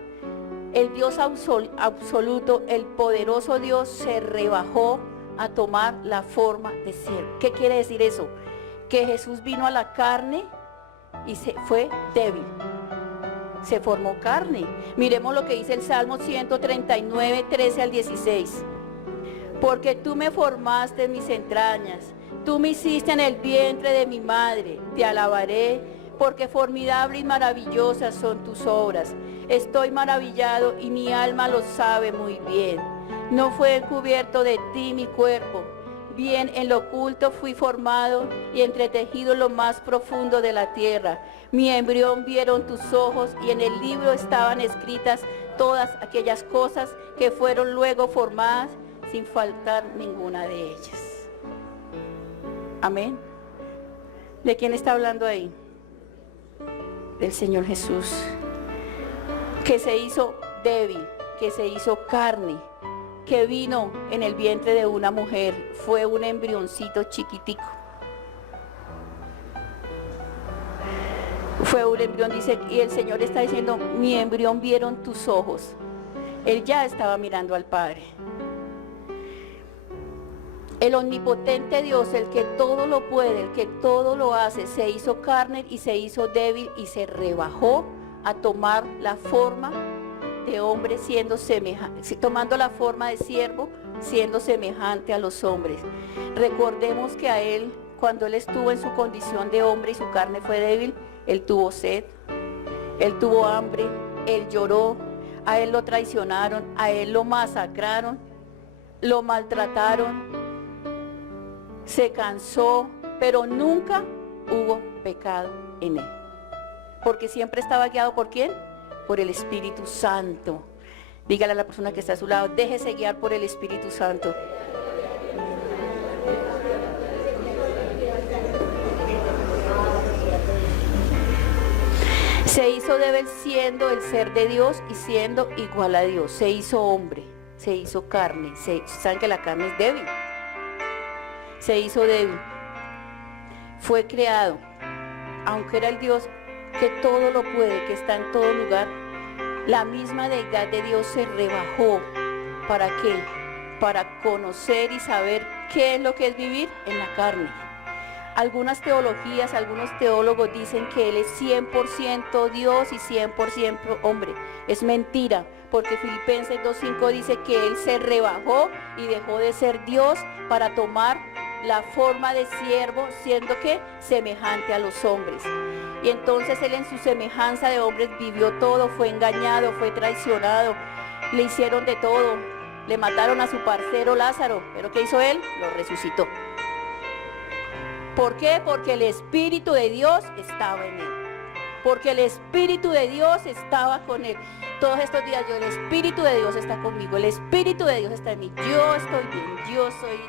El Dios absoluto, el poderoso Dios, se rebajó a tomar la forma de siervo. ¿Qué quiere decir eso? Que Jesús vino a la carne y se fue débil. Se formó carne. Miremos lo que dice el Salmo 139, 13 al 16. Porque tú me formaste en mis entrañas, tú me hiciste en el vientre de mi madre, te alabaré, porque formidable y maravillosas son tus obras. Estoy maravillado y mi alma lo sabe muy bien. No fue encubierto de ti mi cuerpo, bien en lo oculto fui formado y entretejido en lo más profundo de la tierra. Mi embrión vieron tus ojos y en el libro estaban escritas todas aquellas cosas que fueron luego formadas sin faltar ninguna de ellas. Amén. ¿De quién está hablando ahí? Del Señor Jesús, que se hizo débil, que se hizo carne, que vino en el vientre de una mujer, fue un embrioncito chiquitico. Fue un embrión, dice, y el Señor está diciendo, mi embrión vieron tus ojos. Él ya estaba mirando al Padre. El omnipotente Dios, el que todo lo puede, el que todo lo hace, se hizo carne y se hizo débil y se rebajó a tomar la forma de hombre siendo semejante, tomando la forma de siervo, siendo semejante a los hombres. Recordemos que a él, cuando él estuvo en su condición de hombre y su carne fue débil, él tuvo sed, él tuvo hambre, él lloró, a él lo traicionaron, a él lo masacraron, lo maltrataron, se cansó, pero nunca hubo pecado en él. Porque siempre estaba guiado ¿por quién? Por el Espíritu Santo. Dígale a la persona que está a su lado, déjese guiar por el Espíritu Santo. Se hizo débil siendo el ser de Dios y siendo igual a Dios. Se hizo hombre, se hizo carne. ¿Saben que la carne es débil? Se hizo débil. Fue creado, aunque era el Dios que todo lo puede, que está en todo lugar, la misma deidad de Dios se rebajó. ¿Para qué? Para conocer y saber qué es lo que es vivir en la carne. Algunas teologías, algunos teólogos dicen que Él es 100% Dios y 100% hombre. Es mentira, porque Filipenses 2:5 dice que Él se rebajó y dejó de ser Dios para tomar la forma de siervo, siendo que semejante a los hombres. Y entonces Él en su semejanza de hombres vivió todo, fue engañado, fue traicionado, le hicieron de todo, le mataron a su parcero Lázaro, pero ¿qué hizo Él? Lo resucitó. ¿Por qué? Porque el Espíritu de Dios estaba en Él. Porque el Espíritu de Dios estaba con Él. Todos estos días el Espíritu de Dios está conmigo, el Espíritu de Dios está en mí. Yo estoy bien,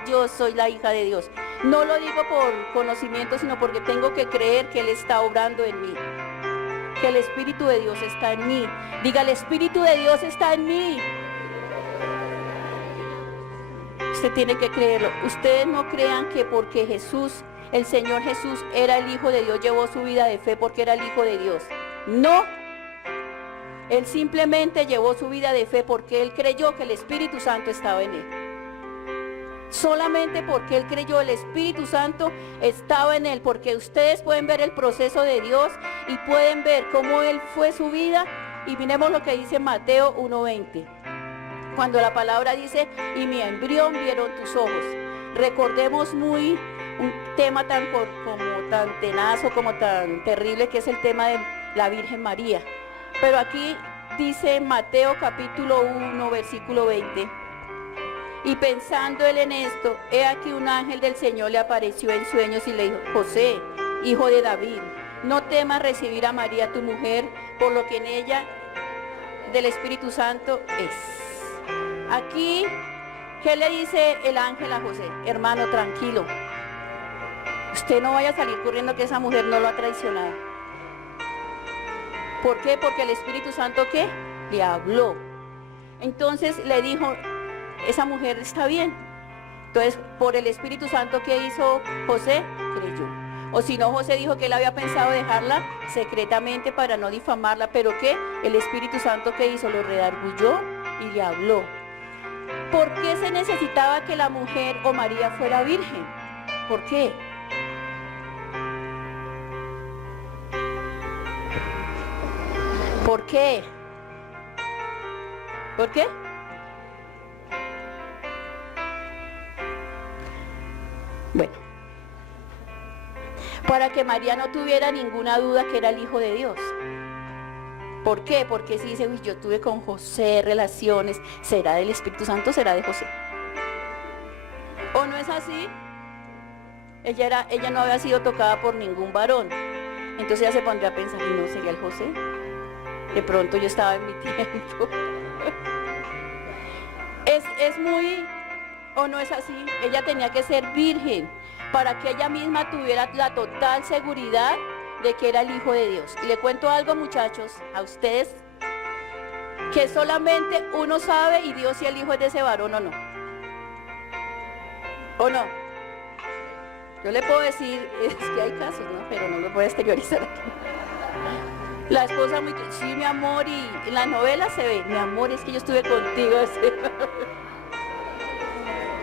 yo soy la hija de Dios. No lo digo por conocimiento, sino porque tengo que creer que Él está obrando en mí. Que el Espíritu de Dios está en mí. Diga, el Espíritu de Dios está en mí. Usted tiene que creerlo. Ustedes no crean que porque Jesús, el Señor Jesús, era el Hijo de Dios, llevó su vida de fe porque era el Hijo de Dios. No. Él simplemente llevó su vida de fe porque Él creyó que el Espíritu Santo estaba en Él. Solamente porque Él creyó, el Espíritu Santo estaba en Él. Porque ustedes pueden ver el proceso de Dios y pueden ver cómo Él fue su vida. Y miremos lo que dice Mateo 1:20. Cuando la palabra dice, y mi embrión vieron tus ojos. Recordemos muy un tema como tan tenaz o como tan terrible que es el tema de la Virgen María. Pero aquí dice Mateo capítulo 1, versículo 20. Y pensando él en esto, he aquí un ángel del Señor le apareció en sueños y le dijo, José, hijo de David, no temas recibir a María tu mujer, por lo que en ella del Espíritu Santo es. Aquí, ¿qué le dice el ángel a José? Hermano, tranquilo. Usted no vaya a salir corriendo que esa mujer no lo ha traicionado. ¿Por qué? Porque el Espíritu Santo, ¿qué? Le habló. Entonces le dijo, esa mujer está bien. Entonces, por el Espíritu Santo, ¿qué hizo José? Creyó. O si no, José dijo que él había pensado dejarla secretamente para no difamarla, pero ¿qué? El Espíritu Santo, ¿qué hizo? Lo redarguyó y le habló. ¿Por qué se necesitaba que la mujer o María fuera virgen? ¿Por qué? ¿Por qué? ¿Por qué? Bueno, para que María no tuviera ninguna duda que era el Hijo de Dios. ¿Por qué? Porque si dice, uy, yo tuve con José relaciones, ¿será del Espíritu Santo o será de José? ¿O no es así? Ella no había sido tocada por ningún varón. Entonces ella se pondría a pensar, ¿y no sería el José? De pronto yo estaba en mi tiempo. Es muy, ¿o no es así? Ella tenía que ser virgen para que ella misma tuviera la total seguridad de que era el Hijo de Dios. Y le cuento algo, muchachos, a ustedes, que solamente uno sabe y Dios si el hijo es de ese varón o no. ¿O no? Yo le puedo decir, es que hay casos, ¿no? Pero no lo voy a exteriorizar aquí. La esposa muy, sí, mi amor, y en las novelas se ve, mi amor, es que yo estuve contigo.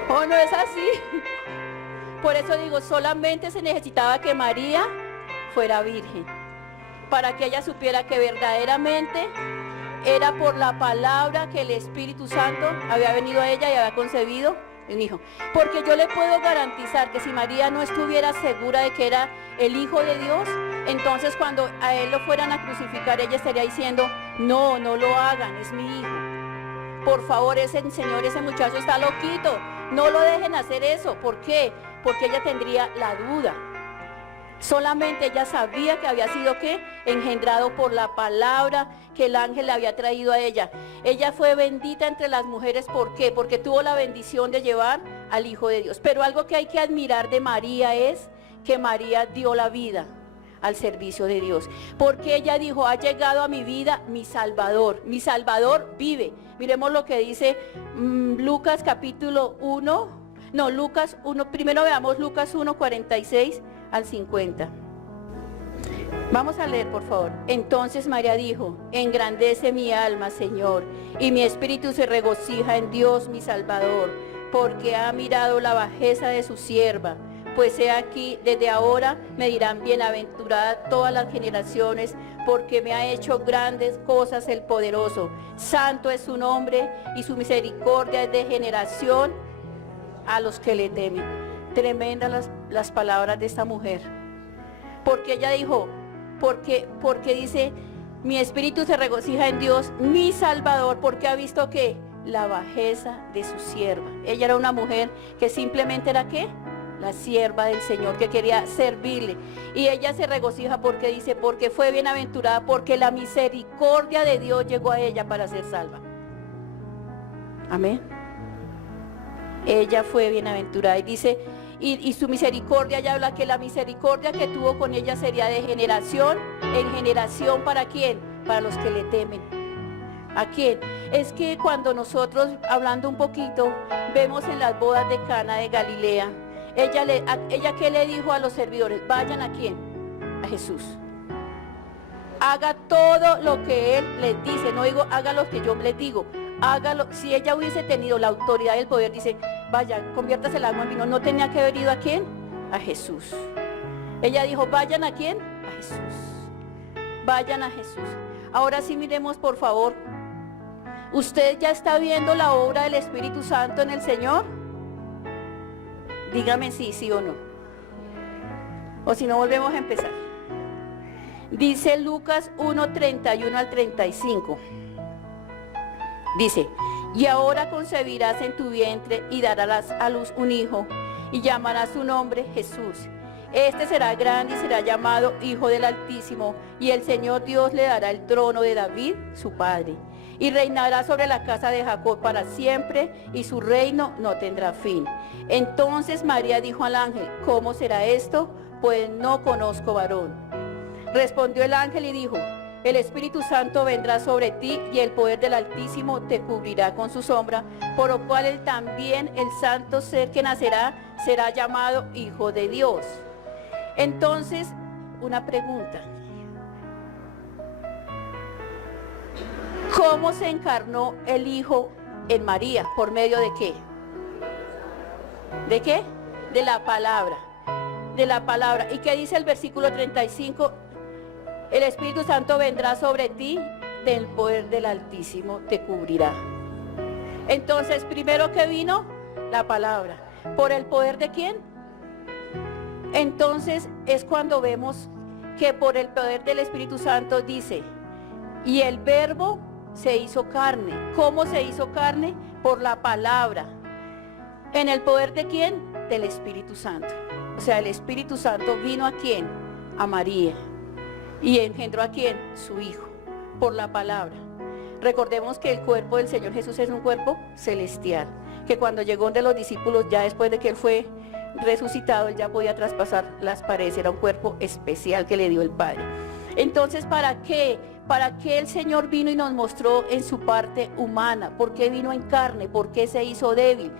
¿O no es así? Por eso digo, solamente se necesitaba que María fuera virgen, para que ella supiera que verdaderamente era por la palabra que el Espíritu Santo había venido a ella y había concebido un hijo. Porque yo le puedo garantizar que si María no estuviera segura de que era el Hijo de Dios, entonces cuando a él lo fueran a crucificar, ella estaría diciendo, no, no lo hagan, es mi hijo. Por favor, ese señor, ese muchacho está loquito, no lo dejen hacer eso. ¿Por qué? Porque ella tendría la duda. Solamente ella sabía que había sido, ¿qué? Engendrado por la palabra que el ángel le había traído a ella. Ella fue bendita entre las mujeres, ¿por qué? Porque tuvo la bendición de llevar al Hijo de Dios. Pero algo que hay que admirar de María es que María dio la vida al servicio de Dios. Porque ella dijo, ha llegado a mi vida mi Salvador vive. Miremos lo que dice Lucas capítulo 1, no, Lucas 1, primero veamos Lucas 1, 46 al 50. Vamos a leer, por favor. Entonces María dijo, engrandece mi alma, Señor, y mi espíritu se regocija en Dios mi Salvador, porque ha mirado la bajeza de su sierva. Pues he aquí, desde ahora me dirán bienaventurada todas las generaciones, porque me ha hecho grandes cosas el poderoso. Santo es su nombre, y su misericordia es de generación a los que le temen. Tremendas las palabras de esta mujer. Porque ella dijo, porque dice, mi espíritu se regocija en Dios, mi Salvador, porque ha visto que la bajeza de su sierva. Ella era una mujer que simplemente era ¿qué? La sierva del Señor, que quería servirle. Y ella se regocija porque dice, porque fue bienaventurada, porque la misericordia de Dios llegó a ella para ser salva. Amén. Ella fue bienaventurada y dice, y su misericordia, ya habla que la misericordia que tuvo con ella sería de generación en generación. ¿Para quién? Para los que le temen. ¿A quién? Es que cuando nosotros, hablando un poquito, vemos en las bodas de Cana de Galilea, ella ¿qué le dijo a los servidores? Vayan ¿a quién? A Jesús. Haga todo lo que Él les dice, no digo haga lo que yo les digo, hágalo. Si ella hubiese tenido la autoridad y el poder, dice, vaya, conviértase el agua en vino, no tenía que haber ido ¿a quién? A Jesús. Ella dijo, vayan ¿a quién? A Jesús. Vayan a Jesús. Ahora sí miremos, por favor. ¿Usted ya está viendo la obra del Espíritu Santo en el Señor? Dígame si sí o no. O si no, volvemos a empezar. Dice Lucas 1, 31 al 35. Dice, y ahora concebirás en tu vientre y darás a luz un hijo, y llamarás su nombre Jesús. Este será grande y será llamado Hijo del Altísimo, y el Señor Dios le dará el trono de David, su padre, y reinará sobre la casa de Jacob para siempre, y su reino no tendrá fin. Entonces María dijo al ángel, ¿cómo será esto? Pues no conozco varón. Respondió el ángel y dijo, el Espíritu Santo vendrá sobre ti y el poder del Altísimo te cubrirá con su sombra, por lo cual él también, el santo ser que nacerá, será llamado Hijo de Dios. Entonces, una pregunta. ¿Cómo se encarnó el Hijo en María? ¿Por medio de qué? ¿De qué? De la palabra. De la palabra. ¿Y qué dice el versículo 35? El Espíritu Santo vendrá sobre ti, del poder del Altísimo te cubrirá. Entonces, primero que vino, la palabra. ¿Por el poder de quién? Entonces es cuando vemos que por el poder del Espíritu Santo dice, y el verbo se hizo carne. ¿Cómo se hizo carne? Por la palabra. ¿En el poder de quién? Del Espíritu Santo. O sea, el Espíritu Santo vino a quién? A María. ¿Y engendró a quién? Su Hijo, por la palabra. Recordemos que el cuerpo del Señor Jesús es un cuerpo celestial, que cuando llegó de los discípulos, ya después de que Él fue resucitado, Él ya podía traspasar las paredes, era un cuerpo especial que le dio el Padre. Entonces, ¿para qué? ¿Para qué el Señor vino y nos mostró en su parte humana? ¿Por qué vino en carne? ¿Por qué se hizo débil?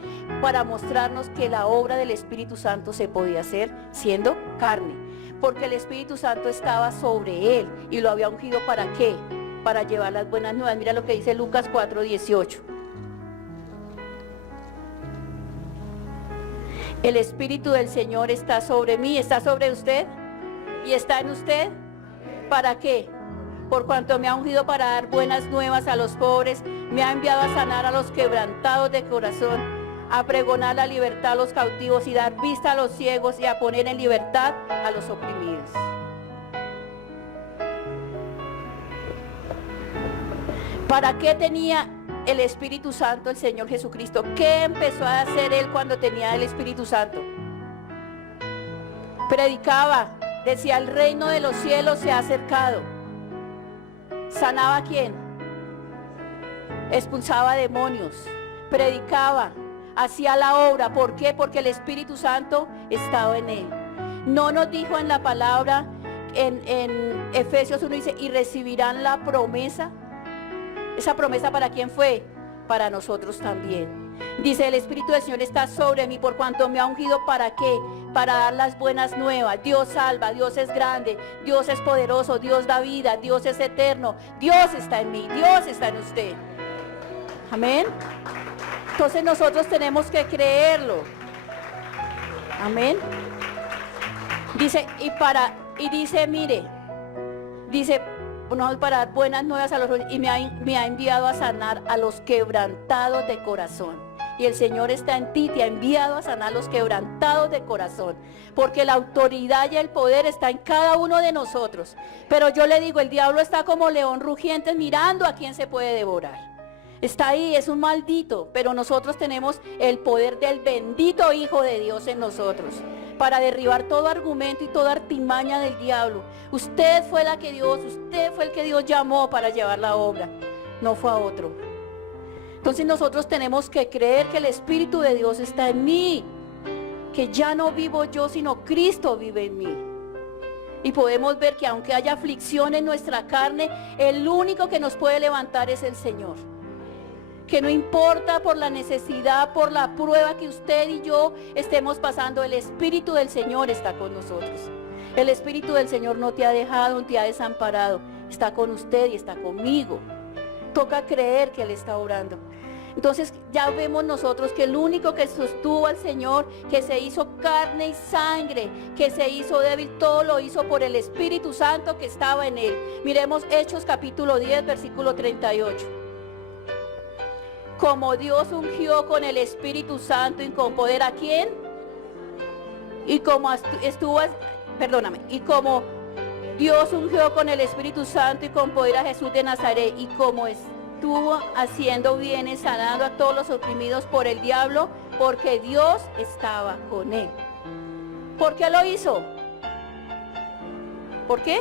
Para mostrarnos que la obra del Espíritu Santo se podía hacer siendo carne. Porque el Espíritu Santo estaba sobre Él y lo había ungido, ¿para qué? Para llevar las buenas nuevas. Mira lo que dice Lucas 4:18. El Espíritu del Señor está sobre mí, está sobre usted y está en usted. ¿Para qué? Por cuanto me ha ungido para dar buenas nuevas a los pobres, me ha enviado a sanar a los quebrantados de corazón, a pregonar la libertad a los cautivos y dar vista a los ciegos y a poner en libertad a los oprimidos. ¿Para qué tenía el Espíritu Santo el Señor Jesucristo? ¿Qué empezó a hacer Él cuando tenía el Espíritu Santo? Predicaba, decía: el reino de los cielos se ha acercado. ¿Sanaba a quién? Expulsaba demonios, predicaba, hacía la obra. ¿Por qué? Porque el Espíritu Santo estaba en Él. No nos dijo en la palabra, en Efesios 1 dice: y recibirán la promesa. ¿Esa promesa para quién fue? Para nosotros también. Dice: el Espíritu del Señor está sobre mí, por cuanto me ha ungido. ¿Para qué? Para dar las buenas nuevas. Dios salva, Dios es grande, Dios es poderoso, Dios da vida, Dios es eterno. Dios está en mí, Dios está en usted. Amén. Entonces nosotros tenemos que creerlo. Amén. Dice, dice, no, para dar buenas nuevas a los, y me ha enviado a sanar a los quebrantados de corazón. Y el Señor está en ti, te ha enviado a sanar a los quebrantados de corazón, porque la autoridad y el poder está en cada uno de nosotros. Pero yo le digo, el diablo está como león rugiente mirando a quién se puede devorar. Está ahí, es un maldito, pero nosotros tenemos el poder del bendito Hijo de Dios en nosotros, para derribar todo argumento y toda artimaña del diablo. Usted fue el que Dios llamó para llevar la obra, no fue a otro. Entonces nosotros tenemos que creer que el Espíritu de Dios está en mí, que ya no vivo yo, sino Cristo vive en mí. Y podemos ver que aunque haya aflicción en nuestra carne, el único que nos puede levantar es el Señor. Que no importa por la necesidad, por la prueba que usted y yo estemos pasando, el Espíritu del Señor está con nosotros. El Espíritu del Señor no te ha dejado, no te ha desamparado. Está con usted y está conmigo. Toca creer que Él está obrando. Entonces ya vemos nosotros que el único que sostuvo al Señor, que se hizo carne y sangre, que se hizo débil, todo lo hizo por el Espíritu Santo que estaba en Él. Miremos Hechos capítulo 10, versículo 38. Como Dios ungió con el Espíritu Santo y con poder ¿a quién? Y como Dios ungió con el Espíritu Santo y con poder a Jesús de Nazaret, y como estuvo haciendo bienes, sanando a todos los oprimidos por el diablo, porque Dios estaba con él. ¿Por qué lo hizo? ¿Por qué?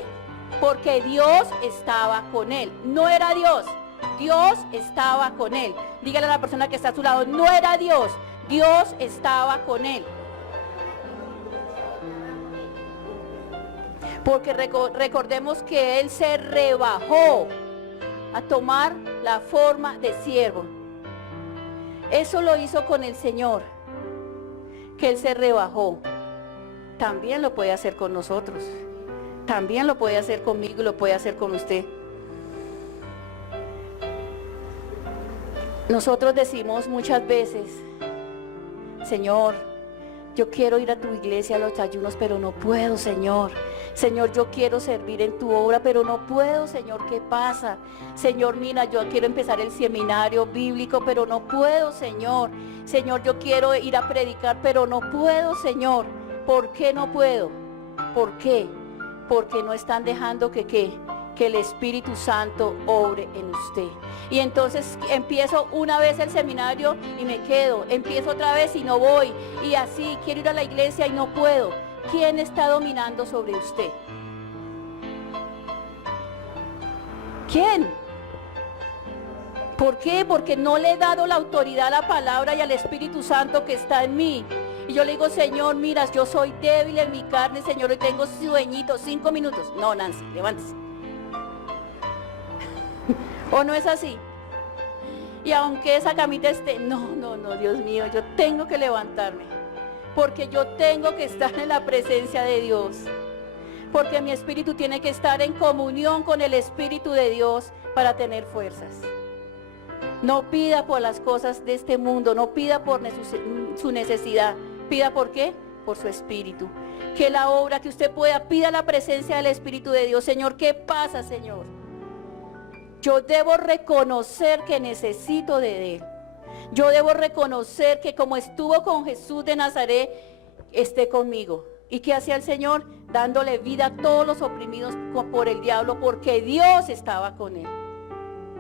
Porque Dios estaba con él. No era Dios, Dios estaba con él. Dígale a la persona que está a su lado: no era Dios, Dios estaba con él. Porque recordemos que Él se rebajó a tomar la forma de siervo. Eso lo hizo con el Señor, que Él se rebajó. También lo puede hacer con nosotros. También lo puede hacer conmigo y lo puede hacer con usted. Nosotros decimos muchas veces: Señor, yo quiero ir a tu iglesia a los ayunos, pero no puedo, Señor. Señor, yo quiero servir en tu obra, pero no puedo, Señor. ¿Qué pasa? Señor, mira, yo quiero empezar el seminario bíblico, pero no puedo, Señor. Señor, yo quiero ir a predicar, pero no puedo, Señor. ¿Por qué no puedo? ¿Por qué? Porque no están dejando que que el Espíritu Santo obre en usted. Y entonces empiezo una vez el seminario y me quedo, empiezo otra vez y no voy, y así quiero ir a la iglesia y no puedo. ¿Quién está dominando sobre usted? ¿Quién? ¿Por qué? Porque no le he dado la autoridad a la palabra y al Espíritu Santo que está en mí. Y yo le digo, Señor, mira, yo soy débil en mi carne, Señor, y tengo sueñitos, 5 minutos. No, Nancy, levántese. ¿O no es así? Y aunque esa camita esté, no, Dios mío, yo tengo que levantarme. Porque yo tengo que estar en la presencia de Dios. Porque mi espíritu tiene que estar en comunión con el Espíritu de Dios para tener fuerzas. No pida por las cosas de este mundo, no pida por su necesidad. Pida por qué, por su espíritu. Que la obra que usted pueda, pida la presencia del Espíritu de Dios. Señor, ¿qué pasa, Señor? Yo debo reconocer que necesito de Él. Yo debo reconocer que como estuvo con Jesús de Nazaret, esté conmigo. ¿Y qué hacía el Señor? Dándole vida a todos los oprimidos por el diablo, porque Dios estaba con Él.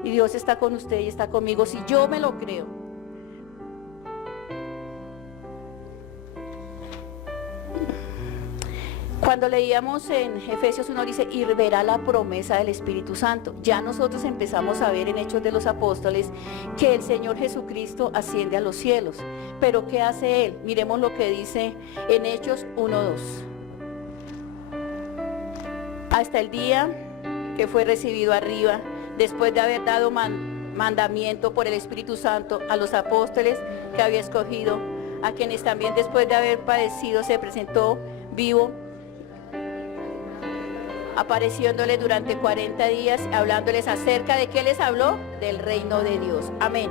Y Dios está con usted y está conmigo, si yo me lo creo. Cuando leíamos en Efesios 1 dice, y verá la promesa del Espíritu Santo. Ya nosotros empezamos a ver en Hechos de los Apóstoles que el Señor Jesucristo asciende a los cielos. Pero ¿qué hace Él? Miremos lo que dice en Hechos 1:2. Hasta el día que fue recibido arriba, después de haber dado mandamiento por el Espíritu Santo a los apóstoles que había escogido, a quienes también después de haber padecido se presentó vivo, apareciéndole durante 40 días, hablándoles acerca de qué les habló, del reino de Dios. Amén.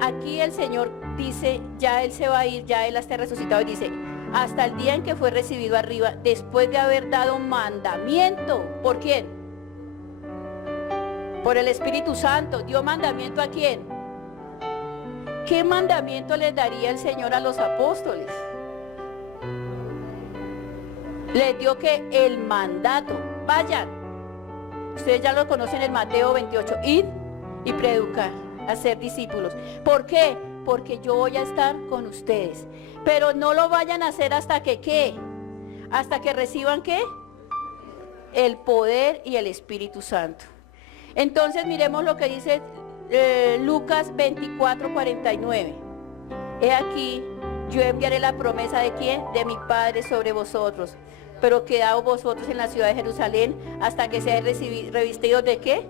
Aquí el Señor dice, ya Él se va a ir, ya Él está resucitado, y dice, hasta el día en que fue recibido arriba, después de haber dado mandamiento. ¿Por quién? Por el Espíritu Santo. ¿Dio mandamiento a quién? ¿Qué mandamiento les daría el Señor a los apóstoles? Les dio que el mandato, vayan. Ustedes ya lo conocen en Mateo 28, id y predicar, hacer discípulos. ¿Por qué? Porque yo voy a estar con ustedes. Pero no lo vayan a hacer hasta que ¿qué? Hasta que reciban ¿qué? El poder y el Espíritu Santo. Entonces miremos lo que dice Lucas 24:49. He aquí, yo enviaré la promesa de ¿quién? De mi Padre sobre vosotros. Pero quedaos vosotros en la ciudad de Jerusalén hasta que seáis revestidos ¿de qué?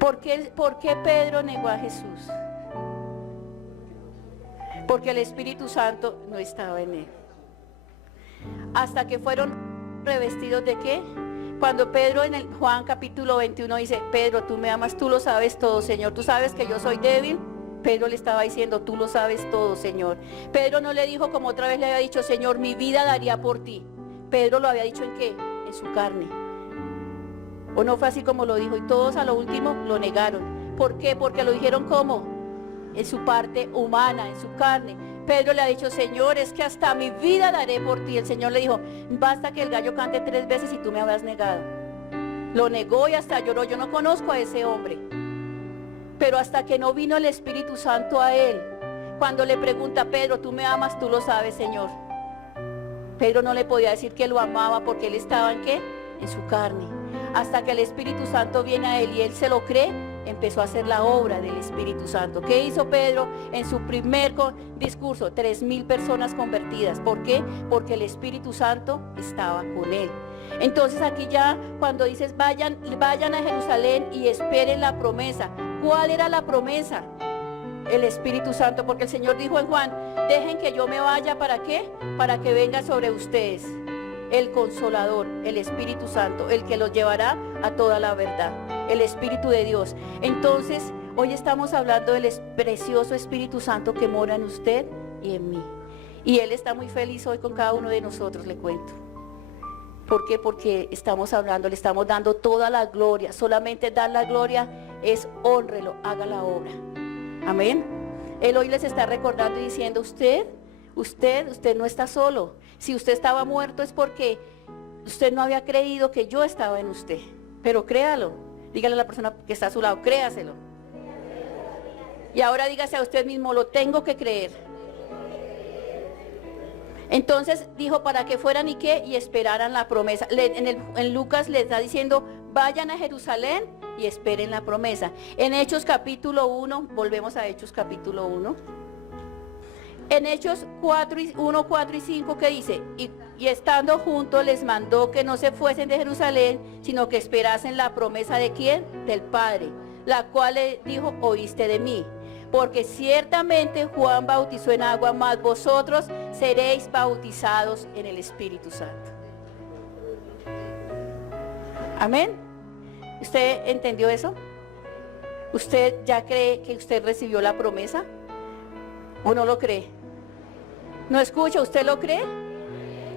¿Por qué Pedro negó a Jesús? Porque el Espíritu Santo no estaba en él. Hasta que fueron revestidos ¿de qué? Cuando Pedro en el Juan capítulo 21 dice, Pedro, tú me amas, tú lo sabes todo, Señor. Tú sabes que yo soy débil. Pedro le estaba diciendo, tú lo sabes todo, Señor. Pedro no le dijo como otra vez le había dicho, Señor, mi vida daría por ti. Pedro lo había dicho ¿en qué? En su carne. ¿O no fue así como lo dijo? Y todos a lo último lo negaron. ¿Por qué? Porque lo dijeron ¿cómo? En su parte humana, en su carne. Pedro le ha dicho, Señor, es que hasta mi vida daré por ti. El Señor le dijo, basta que el gallo cante 3 veces y tú me habrás negado. Lo negó y hasta lloró. Yo no conozco a ese hombre. Pero hasta que no vino el Espíritu Santo a él, cuando le pregunta a Pedro, tú me amas, tú lo sabes, Señor. Pedro no le podía decir que lo amaba porque él estaba ¿en qué? En su carne. Hasta que el Espíritu Santo viene a él y él se lo cree, empezó a hacer la obra del Espíritu Santo. ¿Qué hizo Pedro en su primer discurso? 3,000 personas convertidas. ¿Por qué? Porque el Espíritu Santo estaba con él. Entonces aquí ya cuando dices vayan a Jerusalén y esperen la promesa. ¿Cuál era la promesa? El Espíritu Santo, porque el Señor dijo en Juan, dejen que yo me vaya, ¿para qué? Para que venga sobre ustedes el Consolador, el Espíritu Santo, el que los llevará a toda la verdad, el Espíritu de Dios. Entonces, hoy estamos hablando del precioso Espíritu Santo que mora en usted y en mí. Y Él está muy feliz hoy con cada uno de nosotros, le cuento. ¿Por qué? Porque estamos hablando, le estamos dando toda la gloria. Solamente dar la gloria es hónrelo, haga la obra. Amén. Él hoy les está recordando y diciendo, usted no está solo. Si usted estaba muerto es porque usted no había creído que yo estaba en usted, pero créalo. Dígale a la persona que está a su lado, créaselo. Y ahora dígase a usted mismo, lo tengo que creer. Entonces dijo para que fueran y qué, y esperaran la promesa. En Lucas le está diciendo, vayan a Jerusalén y esperen la promesa. En Hechos capítulo 1, volvemos a Hechos capítulo 1. En Hechos 1, 4 y 5, ¿qué dice? Y estando juntos les mandó que no se fuesen de Jerusalén, sino que esperasen la promesa de ¿quién? Del Padre, la cual le dijo, oíste de mí. Porque ciertamente Juan bautizó en agua, mas vosotros seréis bautizados en el Espíritu Santo. Amén. ¿Usted entendió eso? ¿Usted ya cree que usted recibió la promesa? ¿O no lo cree? ¿No escucha? ¿Usted lo cree?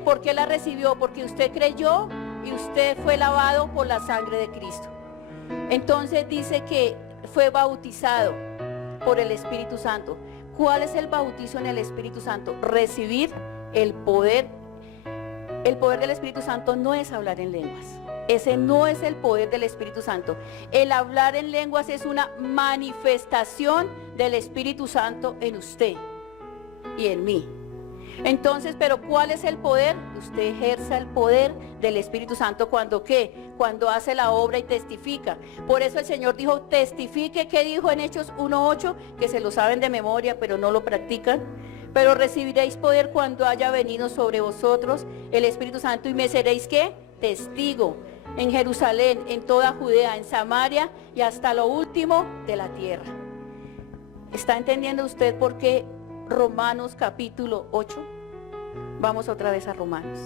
¿Por qué la recibió? Porque usted creyó y usted fue lavado por la sangre de Cristo. Entonces dice que fue bautizado por el Espíritu Santo. ¿Cuál es el bautizo en el Espíritu Santo? Recibir el poder. El poder del Espíritu Santo no es hablar en lenguas. Ese no es el poder del Espíritu Santo. El hablar en lenguas es una manifestación del Espíritu Santo en usted y en mí. Entonces, ¿pero cuál es el poder? Usted ejerza el poder del Espíritu Santo cuando ¿qué? Cuando hace la obra y testifica. Por eso el Señor dijo, testifique. ¿Qué dijo en Hechos 1:8? Que se lo saben de memoria, pero no lo practican. Pero recibiréis poder cuando haya venido sobre vosotros el Espíritu Santo y me seréis ¿qué? Testigo en Jerusalén, en toda Judea, en Samaria y hasta lo último de la tierra. ¿Está entendiendo usted por qué Romanos capítulo 8? Vamos otra vez a Romanos.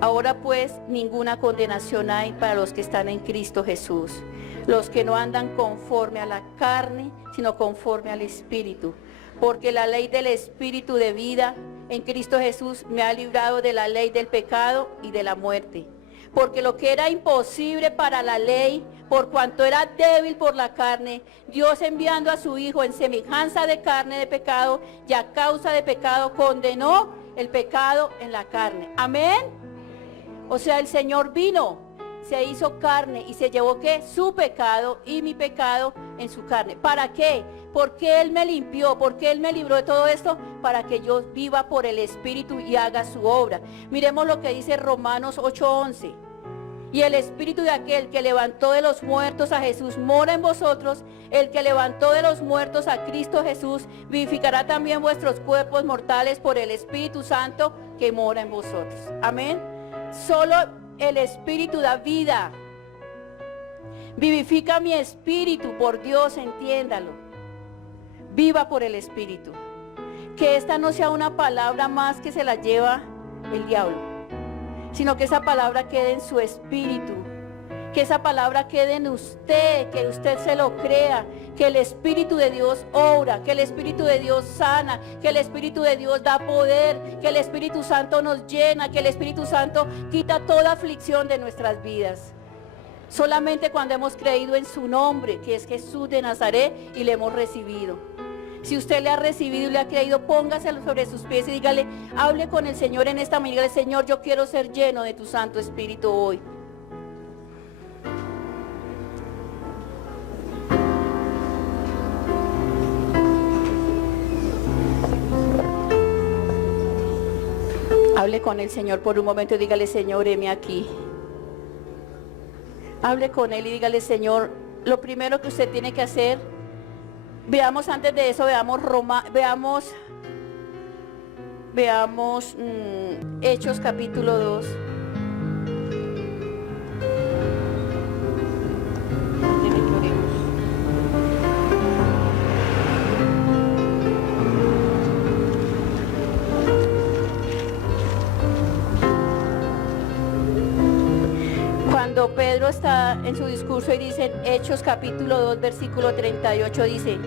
Ahora pues ninguna condenación hay para los que están en Cristo Jesús, los que no andan conforme a la carne, sino conforme al Espíritu. Porque la ley del Espíritu de vida en Cristo Jesús me ha librado de la ley del pecado y de la muerte. Porque lo que era imposible para la ley, por cuanto era débil por la carne, Dios enviando a su Hijo en semejanza de carne de pecado y a causa de pecado condenó el pecado en la carne. Amén. O sea, el Señor vino, se hizo carne y se llevó ¿qué? Su pecado y mi pecado en su carne. ¿Para qué? Porque Él me limpió, porque Él me libró de todo esto, para que yo viva por el Espíritu y haga su obra. Miremos lo que dice Romanos 8:11. Y el Espíritu de aquel que levantó de los muertos a Jesús mora en vosotros. El que levantó de los muertos a Cristo Jesús vivificará también vuestros cuerpos mortales por el Espíritu Santo que mora en vosotros. Amén. Solo el Espíritu da vida. Vivifica mi espíritu, por Dios, entiéndalo. Viva por el Espíritu. Que esta no sea una palabra más que se la lleva el diablo, sino que esa palabra quede en su espíritu, que esa palabra quede en usted, que usted se lo crea, que el Espíritu de Dios obra, que el Espíritu de Dios sana, que el Espíritu de Dios da poder, que el Espíritu Santo nos llena, que el Espíritu Santo quita toda aflicción de nuestras vidas. Solamente cuando hemos creído en su nombre, que es Jesús de Nazaret, y le hemos recibido. Si usted le ha recibido y le ha creído, póngaselo sobre sus pies y dígale, hable con el Señor en esta mañana. Dígale, Señor, yo quiero ser lleno de tu Santo Espíritu hoy. Hable con el Señor por un momento y dígale, Señor, heme aquí. Hable con Él y dígale, Señor, lo primero que usted tiene que hacer, veamos antes de eso, veamos Hechos capítulo 2. Cuando Pedro está en su discurso y dice en Hechos capítulo 2 versículo 38, dice,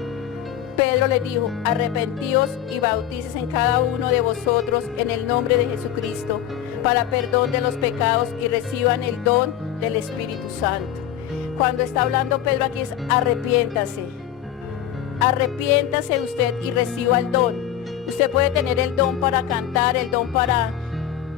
Pedro les dijo, arrepentíos y bautices en cada uno de vosotros en el nombre de Jesucristo para perdón de los pecados y reciban el don del Espíritu Santo. Cuando está hablando Pedro aquí es arrepiéntase. Arrepiéntase usted y reciba el don. Usted puede tener el don para cantar, el don para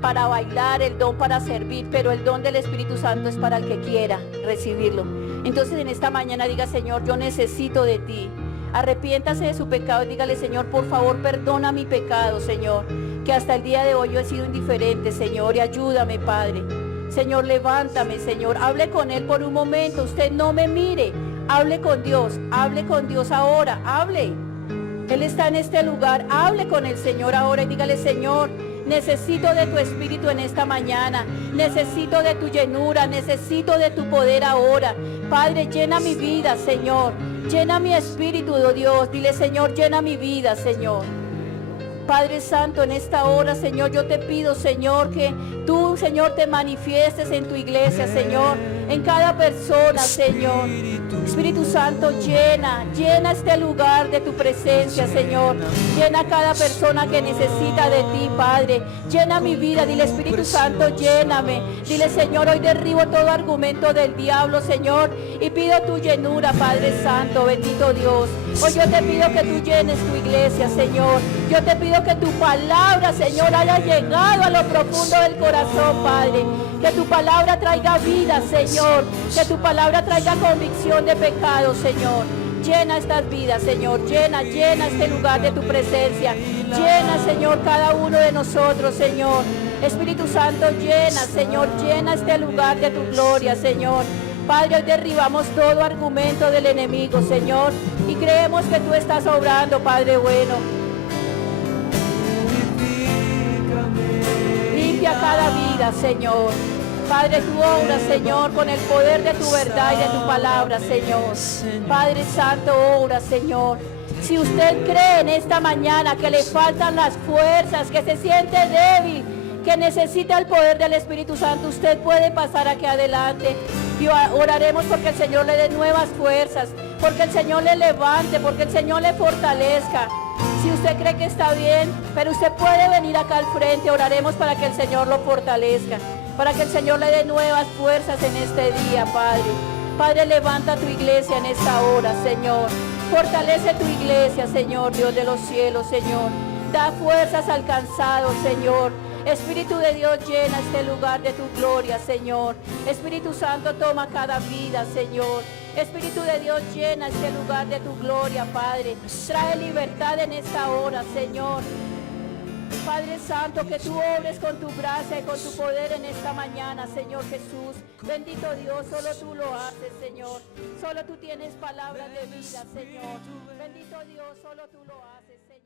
para bailar, el don para servir, pero el don del Espíritu Santo es para el que quiera recibirlo. Entonces en esta mañana diga: Señor, yo necesito de ti. Arrepiéntase de su pecado y dígale: Señor, por favor, perdona mi pecado, Señor, que hasta el día de hoy yo he sido indiferente, Señor, y ayúdame, Padre. Señor, levántame, Señor, hable con Él por un momento. Usted no me mire, hable con Dios ahora, hable. Él está en este lugar, hable con el Señor ahora y dígale: Señor, necesito de tu Espíritu en esta mañana, necesito de tu llenura, necesito de tu poder ahora. Padre, llena mi vida, Señor, llena mi espíritu, oh Dios. Dile: Señor, llena mi vida, Señor. Padre Santo, en esta hora, Señor, yo te pido, Señor, que tú, Señor, te manifiestes en tu iglesia, Señor, en cada persona, Señor. Espíritu Santo, llena este lugar de tu presencia, Señor. Llena a cada persona que necesita de ti, Padre. Llena mi vida, dile: Espíritu Santo, lléname. Dile: Señor, hoy derribo todo argumento del diablo, Señor, y pido tu llenura, Padre Santo, bendito Dios. Hoy yo te pido que tú llenes tu iglesia, Señor. Yo te pido que tu palabra, Señor, haya llegado a lo profundo del corazón, Padre. Que tu palabra traiga vida, Señor. Que tu palabra traiga convicción de pecado, Señor. Llena estas vidas, Señor. Llena este lugar de tu presencia. Llena, Señor, cada uno de nosotros, Señor. Espíritu Santo, llena, Señor. Llena este lugar de tu gloria, Señor. Padre, hoy derribamos todo argumento del enemigo, Señor, y creemos que tú estás obrando, Padre bueno. Limpia cada vida, Señor. Padre, tú obras, Señor, con el poder de tu verdad y de tu palabra, Señor. Padre Santo, obra, Señor. Si usted cree en esta mañana que le faltan las fuerzas, que se siente débil, que necesita el poder del Espíritu Santo, usted puede pasar aquí adelante. Y oraremos porque el Señor le dé nuevas fuerzas, porque el Señor le levante, porque el Señor le fortalezca. Si usted cree que está bien, pero usted puede venir acá al frente, oraremos para que el Señor lo fortalezca, para que el Señor le dé nuevas fuerzas en este día, Padre. Padre, levanta tu iglesia en esta hora, Señor. Fortalece tu iglesia, Señor, Dios de los cielos, Señor. Da fuerzas al cansado, Señor. Espíritu de Dios, llena este lugar de tu gloria, Señor. Espíritu Santo, toma cada vida, Señor. Espíritu de Dios, llena este lugar de tu gloria, Padre. Trae libertad en esta hora, Señor. Padre Santo, que tú obres con tu gracia y con tu poder en esta mañana, Señor Jesús. Bendito Dios, solo tú lo haces, Señor. Solo tú tienes palabras de vida, Señor. Bendito Dios, solo tú lo haces, Señor.